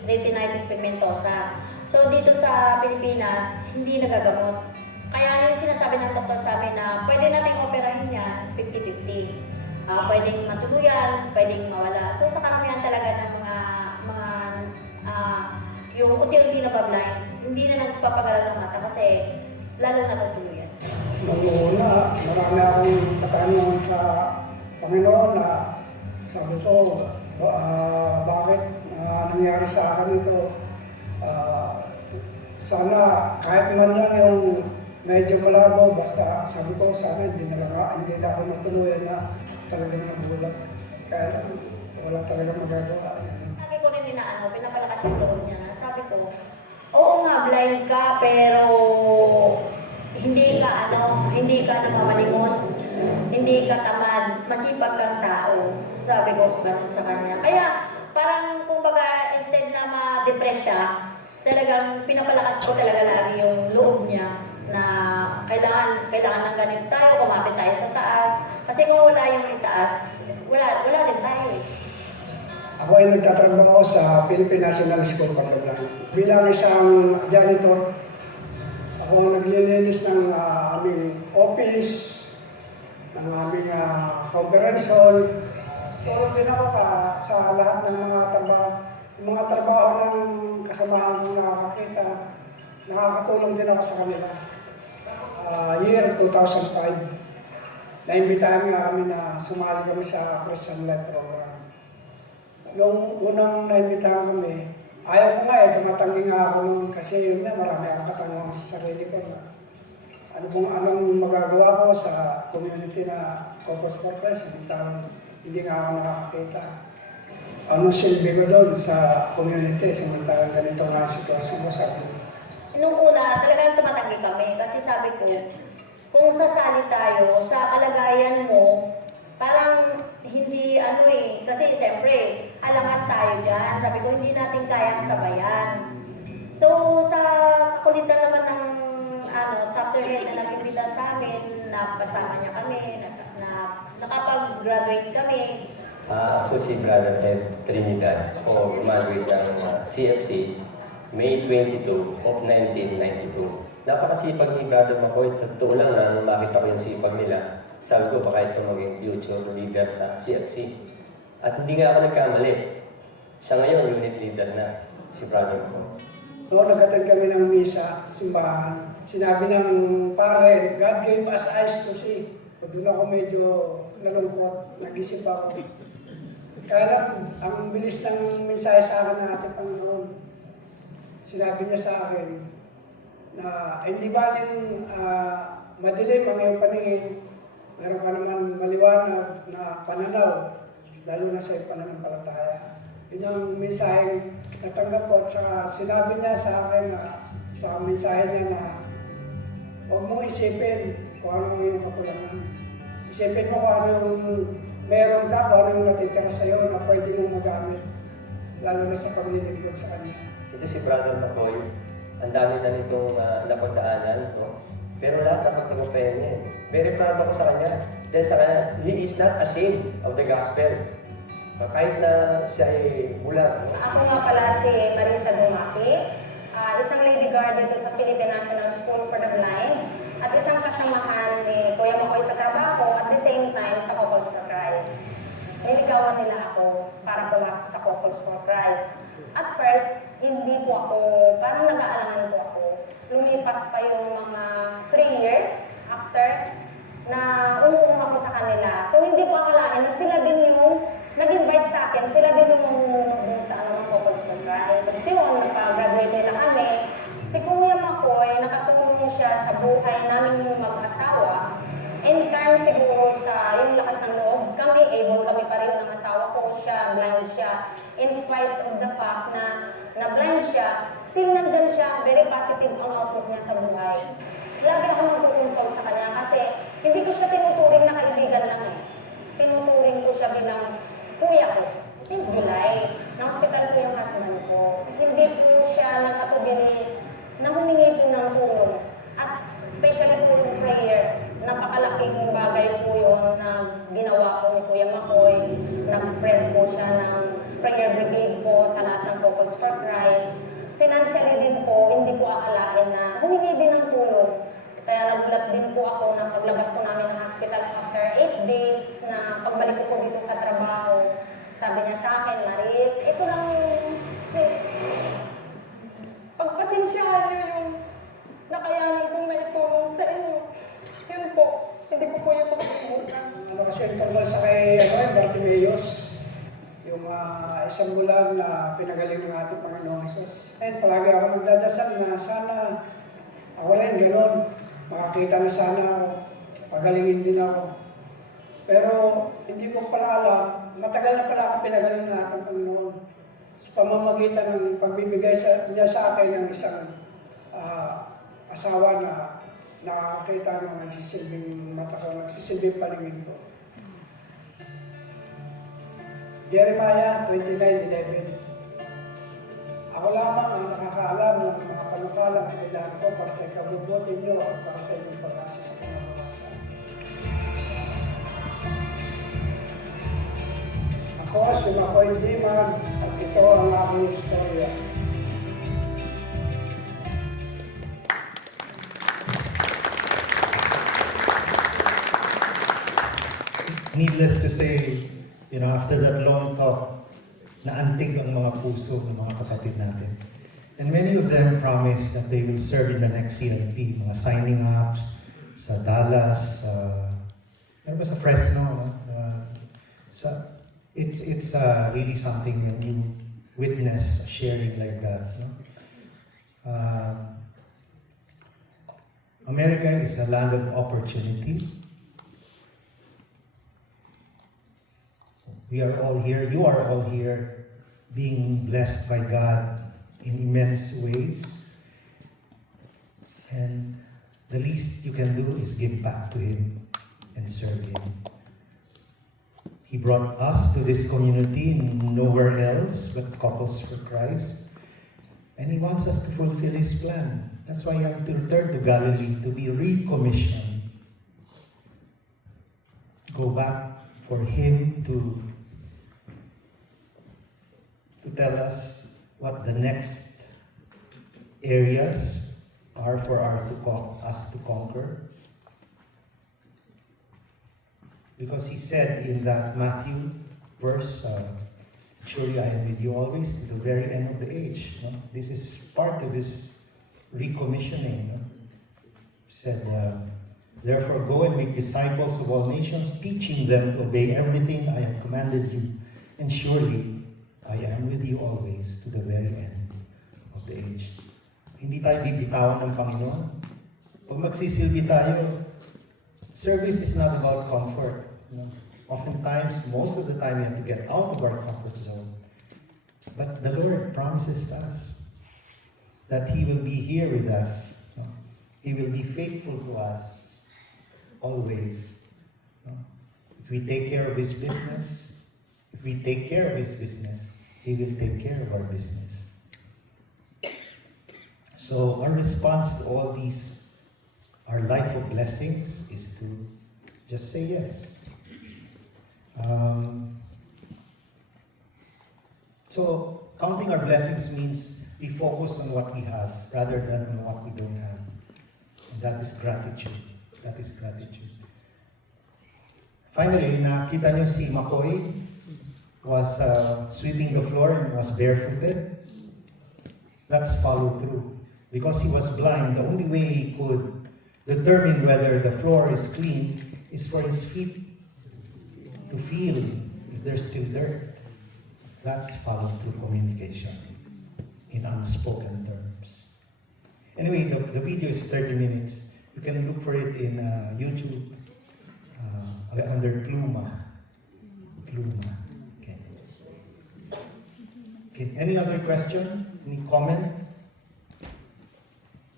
retinitis pigmentosa. So dito sa Pilipinas, hindi nagagamot. Kaya yung sinasabi ng doktor sa amin na pwede nating operahin yan, 50-50. Pwedeng matuluyan, pwedeng mawala. So sa karamihan talaga ng mga yung unti-unti na pa-blind, hindi na nagpapagalan ng mata kasi lalo natutuluyan. Nung una, marami akong katanungan sa Panginoon na sabi ko, bakit nangyari sa akin ito? Sana kahit man lang yung medyo malabo, basta sabi ko sana hindi na ako matuluyan na talagang nagulat. Kaya wala talagang magagawa. Lagi ko rin pinapalakas malakas yung loob niya. Sabi ko, oo nga, blind ka, pero hindi ka namamalimos, hindi ka tamad, masipag kang tao. Sabi ko ganun sa kanya. Kaya parang kumbaga instead na ma-depress siya, talagang pinapalakas ko talaga lagi yung loob niya na kailangan ng ganito tayo, kumapit tayo sa taas. Kasi kung wala yung itaas, wala din tayo eh. Ako ay nagtatrabaho sa Philippine National School Pagkablan. Bilang isang janitor, ako ang naglilinis ng aming office, ng aming conference hall. Tulong din ako sa lahat ng mga trabaho ng kasamahan kong nakakakita. Nakakatulong din ako sa kanila. Year 2005, naimbitahan nga kami na sumali kami sa Christian Life Program. Nung unang naimbitahan kami, ayaw ko nga tumatanggi nga ako kasi yun na, marami akong katanungan sa sarili ko na anong magagawa ko sa community na Cocos for Christ, hindi nga ako nakakakita. Anong silbi ko doon sa community, samantalang ganito nga ang sitwasyon ko sa akin. Nung una, talagang tumatanggi kami kasi sabi ko, kung sasali tayo sa kalagayan mo, parang hindi kasi siyempre, alangan tayo dyan. Sabi ko, hindi natin kayang sabayan. So, sa kulitan naman ng chapter head na nag-imbita sa amin, napasama niya kami, nakapag-graduate kami. Ako si Brother Ted Trinidad. Ako graduate ng CFC May 22 of 1992. Napakasipag ni Brother Makoy. Sa totoo lang na nung makita ko yung sipag nila, sabi ko baka ito maging future leader sa CFC. At hindi nga ako nagkamali. Siya ngayon unit leader na, si Brother Makoy. Noong nag-attend kami ng misa, simbahan, sinabi ng pare, God gave us eyes to see. Doon ako medyo nalungkot, nag-isip ako. Kaya lang, ang bilis ng mensahe sa akin ng ating Panginoon. Sinabi niya sa akin na hindi baling madilim ang iyong paningin, meron ka naman maliwanag na pananaw, lalo na sa iyong pananampalataya. Yun ang mensahe natanggap ko at saka sinabi niya sa akin sa mensahe niya na huwag mong isipin kung ano ang iyong kakulangan. Isipin mo kung ano yung meron ka, kung ano yung natitira sa'yo na pwede mong magamit, lalo na sa paglilingkod sa Kanya. Ito si Brother Makoy. Ang dami na nitong napagdaanan. No? Pero lahat napagtagumpayan niya. Very proud ako sa kanya. Dahil sa kanya, he is not ashamed of the gospel. Kahit na siya ay bulag. No? Ako nga pala si Marisa Dumaki, isang lady guard dito sa Philippine National School for the Blind at isang kasamahan ni Kuya Makoy sa trabaho at the same time sa Cocos for Christ. Niligawan nila ako para pumasok sa Cocos for Christ. At first, hindi po ako, parang nag-aalangan po ako. Lumipas pa yung mga 3 years after na umuong ako sa kanila. So hindi ko akalain na sila din yung nag-invite sa akin, sila din yung mamunod dun sa Cocos for Christ. So yun, napag-graduate nila kami. Si Kuya Makoy, nakatulong siya sa buhay namin mag-asawa. In terms siguro sa yung lakas ng loob, able kami pareho ng asawa ko, siya, blind siya. In spite of the fact na blind siya, still nandyan siya, very positive ang outlook niya sa buhay. Lagi ako nag-consult sa kanya kasi hindi ko siya tinuturing na kaibigan lang eh. Tinuturing ko siya bilang kuya ko. In July, na-hospital ko yung husband ko. Hindi po siya nag-atubili na humingi po ng tulong. At especially po yung prayer, napakalaking bagay po yun na ginawa po ni Kuya Makoy. Nag-spread po siya ng prayer brigade po sa lahat ng Cocos for Christ. Financially din po, hindi ko akalain na humingi din ng tulong. Kaya nagulat din po ako na paglabas po namin ng hospital after 8 days na pagbalik ko po dito sa trabaho. Sabi niya sa akin, Maris, ito lang pagpasensyahan niyo yung nakayanan kong naitulong sa inyo. Yun po, hindi ko po yung makakalimutan. Kasi yung tungkol sa kay Bartimeus, yung isang bulag na pinagaling ng ating Panginoong Jesus. Ayun, palagi ako magdadasal na sana ako rin gano'n. Makakita na sana ako, pagalingin din ako. Pero hindi ko pala alam, matagal na pala ako pinagaling ng ating Panginoon. sa pamamagitan ng pagbibigay niya sa akin ng isang asawa na nakakita na nagsisilbing mata ko, nagsisilbing paningin ko. Jeremiah 29:11. Ako lamang ang nakakaalam ng mga panukalang kailangan ko para sa ikabubuti niyo at para sa inyong pag-asa sa kinabukasan. Ako si Makoy Diman at ito ang aking istorya. Needless to say, after that long talk, naantig ang mga puso ng mga kapatid natin. And many of them promised that they will serve in the next CLP, mga signing ups sa Dallas, ano ba sa Fresno, no? It's really something when you witness sharing like that. No? America is a land of opportunity. We are all here, you are all here, being blessed by God in immense ways. And the least you can do is give back to Him and serve Him. He brought us to this community nowhere else but Couples for Christ. And He wants us to fulfill His plan. That's why you have to return to Galilee to be recommissioned. Go back for Him to tell us what the next areas are for us to conquer. Because He said in that Matthew verse, surely I am with you always to the very end of the age. No? This is part of His recommissioning. No? He said, therefore go and make disciples of all nations, teaching them to obey everything I have commanded you. And surely I am with you always to the very end of the age. Hindi tayo bibitawan ng Panginoon. Pag magsisilbi tayo, service is not about comfort. Oftentimes, most of the time, we have to get out of our comfort zone. But the Lord promises us that He will be here with us. He will be faithful to us always. If we take care of His business, He will take care of our business. So our response to all these, our life of blessings, is to just say yes. So counting our blessings means we focus on what we have rather than on what we don't have. And that is gratitude. Finally, nakita niyo si Makoy was sweeping the floor and was barefooted. That's follow through. Because he was blind, the only way he could determine whether the floor is clean is for his feet to feel if there's still dirt. That's follow through communication in unspoken terms. Anyway, the video is 30 minutes. You can look for it in YouTube under Pluma. Okay, any other question? Any comment?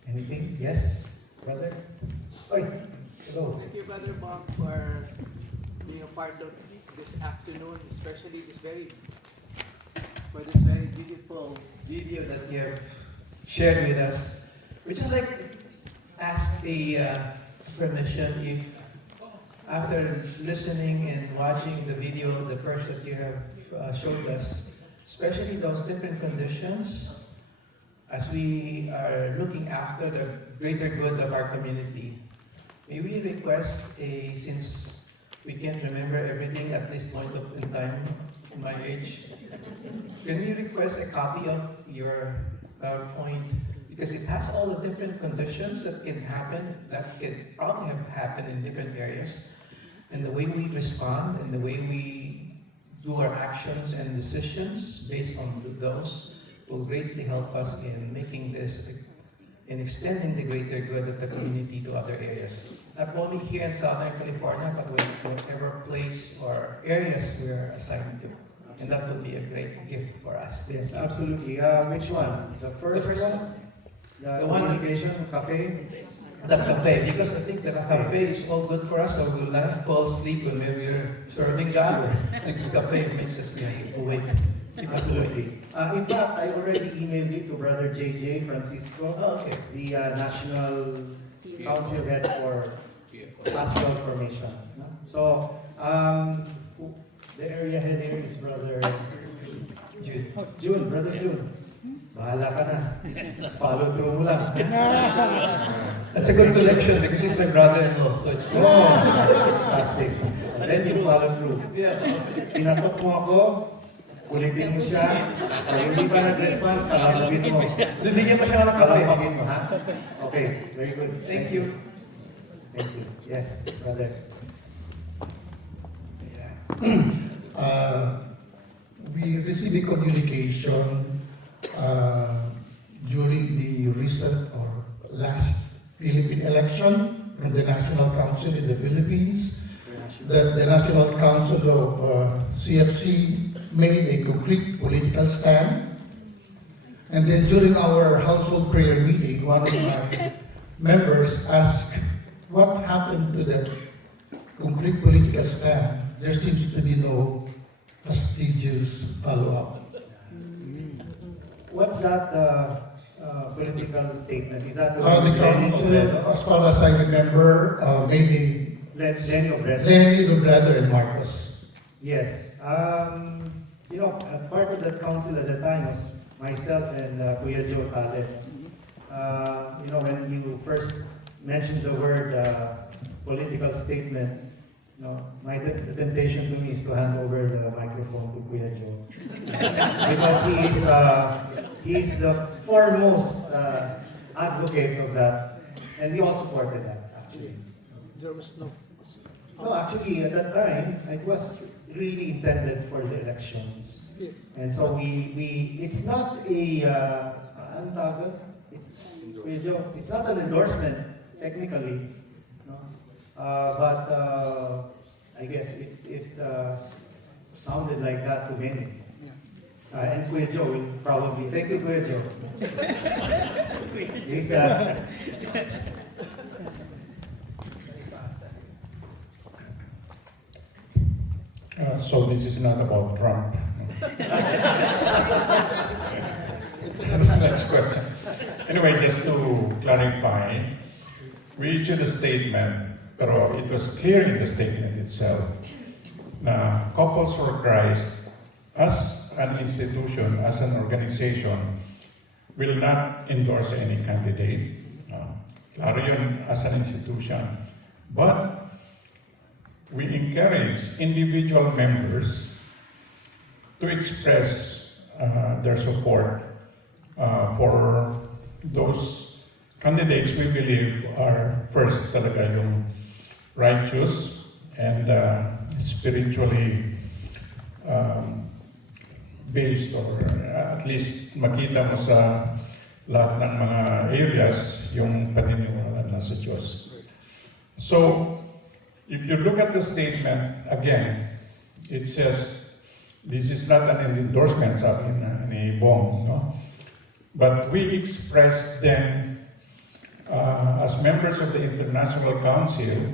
Anything? Yes, brother? Oi, hello. Thank you, Brother Bob, for being a part of this afternoon, especially this very beautiful video that you have shared with us. We'd just like to ask a permission if, after listening and watching the video, the first that you have showed us, especially those different conditions, as we are looking after the greater good of our community, may we request since we can't remember everything at this point in time, in my age, can we request a copy of your PowerPoint? Because it has all the different conditions that can happen, that can probably have happened in different areas, and the way we respond and the way we do our actions and decisions based on those will greatly help us in making this, in extending the greater good of the community to other areas. Not only here in Southern California, but whatever place or areas we are assigned to. And that would be a great gift for us. Yes, absolutely. Which one? The first, first one? The one- communication cafe? The cafe, because I think the cafe is all good for us, so we'll not fall asleep when we're serving God. Because cafe makes us be awake. Keep us awake. Absolutely. In fact, I already emailed it to Brother JJ Francisco, Oh, okay. the National Council Head for Pastoral Formation. No? So, the area head here is Brother June, Brother June. Bahala ka na. Follow through mo lang. That's a good collection because he's my brother-in-law, so it's good. Oh, fantastic. And then you follow through. Yeah. Pinatok mo ako, kulitin mo siya. Pag hindi pa nag-respond, kalapagin mo. Bibigyan mo siya ng kape. Kalapagin mo, ha? Okay, very good. Thank you. Thank you. Yes, brother. We received a communication during the recent or last Philippine election from the National Council in the Philippines that the National Council of CFC made a concrete political stand. And then during our household prayer meeting, one of my members asked, what happened to that concrete political stand? There seems to be no fastidious follow-up. What's that political statement? Is that the The one with Lenny council, Robredo? as far as I remember, maybe Lenny Robredo? Lenny, Robredo, and Marcos. Yes. Part of that council at the time was myself and Kuya Joe Talet. When you first mentioned the word political statement, the temptation to me is to hand over the microphone to Kuya Joe. Because he is the foremost advocate of that. And we all supported that, actually. There was no. No, actually, at that time, it was really intended for the elections. Yes. And so it's not a, it's not an endorsement, technically. No? But I guess it sounded like that to many. And Kuya Joe will probably, thank you Kuya Joe. He's So this is not about Trump. That's the next question. Anyway, just to clarify, we issued a statement, pero it was clear in the statement itself na Couples for Christ, as an institution, as an organization, will not endorse any candidate. Klaro yun as an institution. But we encourage individual members to express their support for those candidates we believe are first talaga yung righteous and spiritually based, or at least makita mo sa lahat ng mga areas yung paniniwala na sa Diyos. So, if you look at the statement, again, it says, this is not an endorsement, sabi ni Bong, no? But we express them as members of the International Council,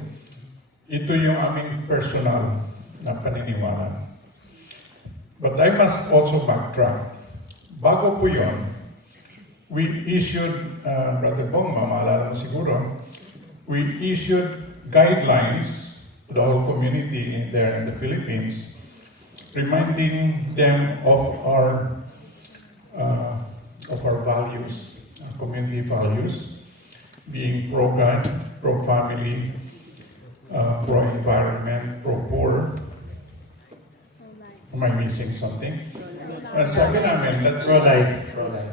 ito yung aming personal na paniniwala. But I must also backtrack. Bago po yun, we issued, Brother Bong, maalala mo siguro, we issued guidelines to the whole community there in the Philippines, reminding them of our values, community values, being pro-God, pro-family, pro-environment, pro-poor. Am I missing something? And sabi namin, let's... pro-life.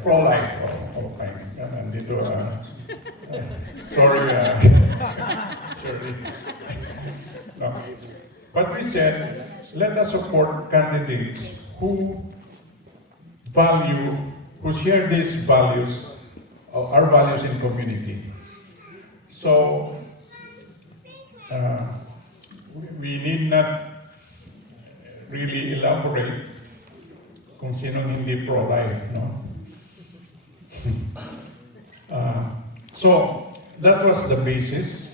Pro-life. Oh, okay. Nandito, sorry. Sorry. No. But we said, let us support candidates who share these values, our values in community. So, we need not really elaborate kung sinong hindi pro-life, no? So, that was the basis.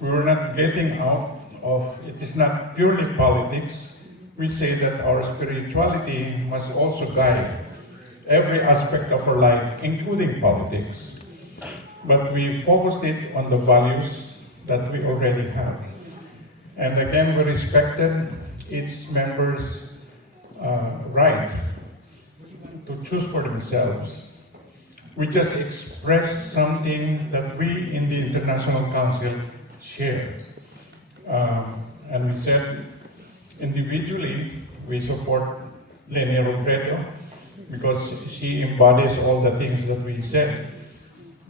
We were not getting out of, it is not purely politics. We say that our spirituality must also guide every aspect of our life, including politics. But we focused it on the values that we already have. And again, we respected each member's right to choose for themselves. We just expressed something that we in the International Council share. And we said, individually, we support Leni Robredo because she embodies all the things that we said.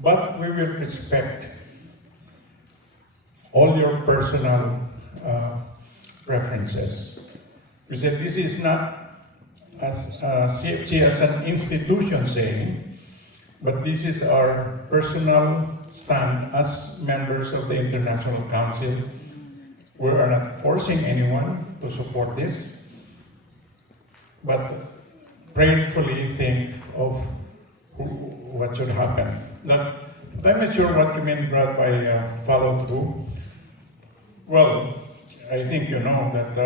But we will respect all your personal preferences. We said this is not as CFC as an institution saying, but this is our personal stand as members of the International Council. We are not forcing anyone to support this, but prayerfully think of what should happen. I'm not sure what you mean, Brad, by follow through. Well, I think you know that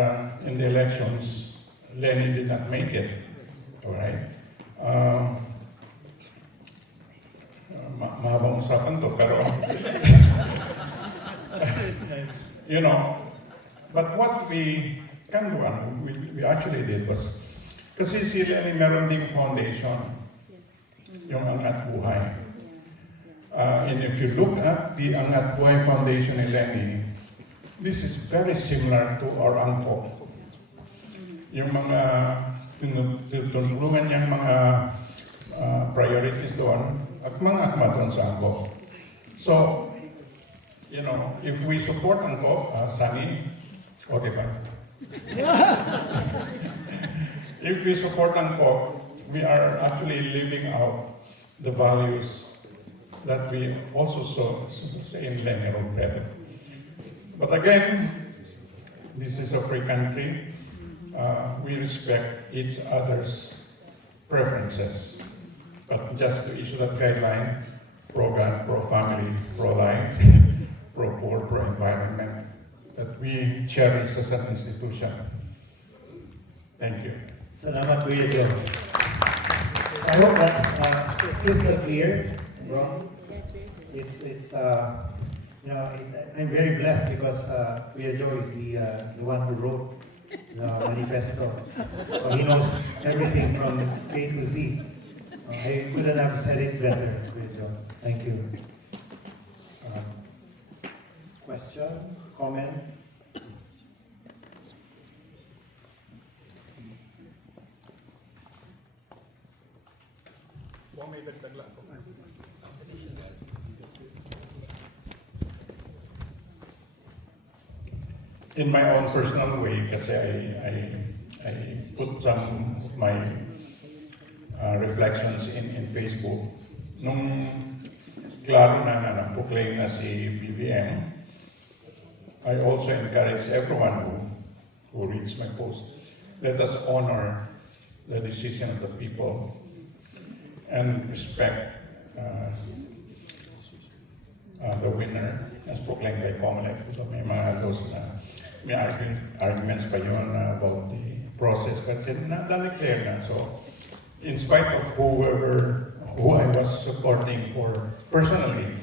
in the elections, Leni did not make it, all right? Mahabang usapan to, pero you know, but what we can do, we actually did was, kasi si Leni meron ding foundation, yung Angat Buhay. And if you look at the Angat Buhay Foundation ni Leni, this is very similar to our ANCO. Yung mga tinutulungan niyang mga priorities doon at mga akma doon sa ANCO. So, you know, if we support ANCO, Sunny, okay ba? If we support ANCO, we are actually living out the values that we also saw in Leni Robredo. But again, this is a free country. We respect each other's preferences. But just to issue that guideline, pro-gun, pro-family, pro-life, pro-poor, pro-environment, that we cherish as an institution. Thank you. Salamat, Kuya Joe. So I hope that's crystal clear, bro. It's you know, I'm very blessed because Kuya Joe is the one who wrote the manifesto. So he knows everything from A to Z. I couldn't have said it better, Kuya Joe. Thank you. Question, comment? In my own personal way, kasi I put some of my reflections in Facebook. Nung klaro na proclaim na si BBM, I also encourage everyone who reads my post, let us honor the decision of the people and respect the winner as proclaimed by COMELEC. So may mga those may arguments pa yun about the process, but na-declare na. So, in spite of who I was supporting for personally,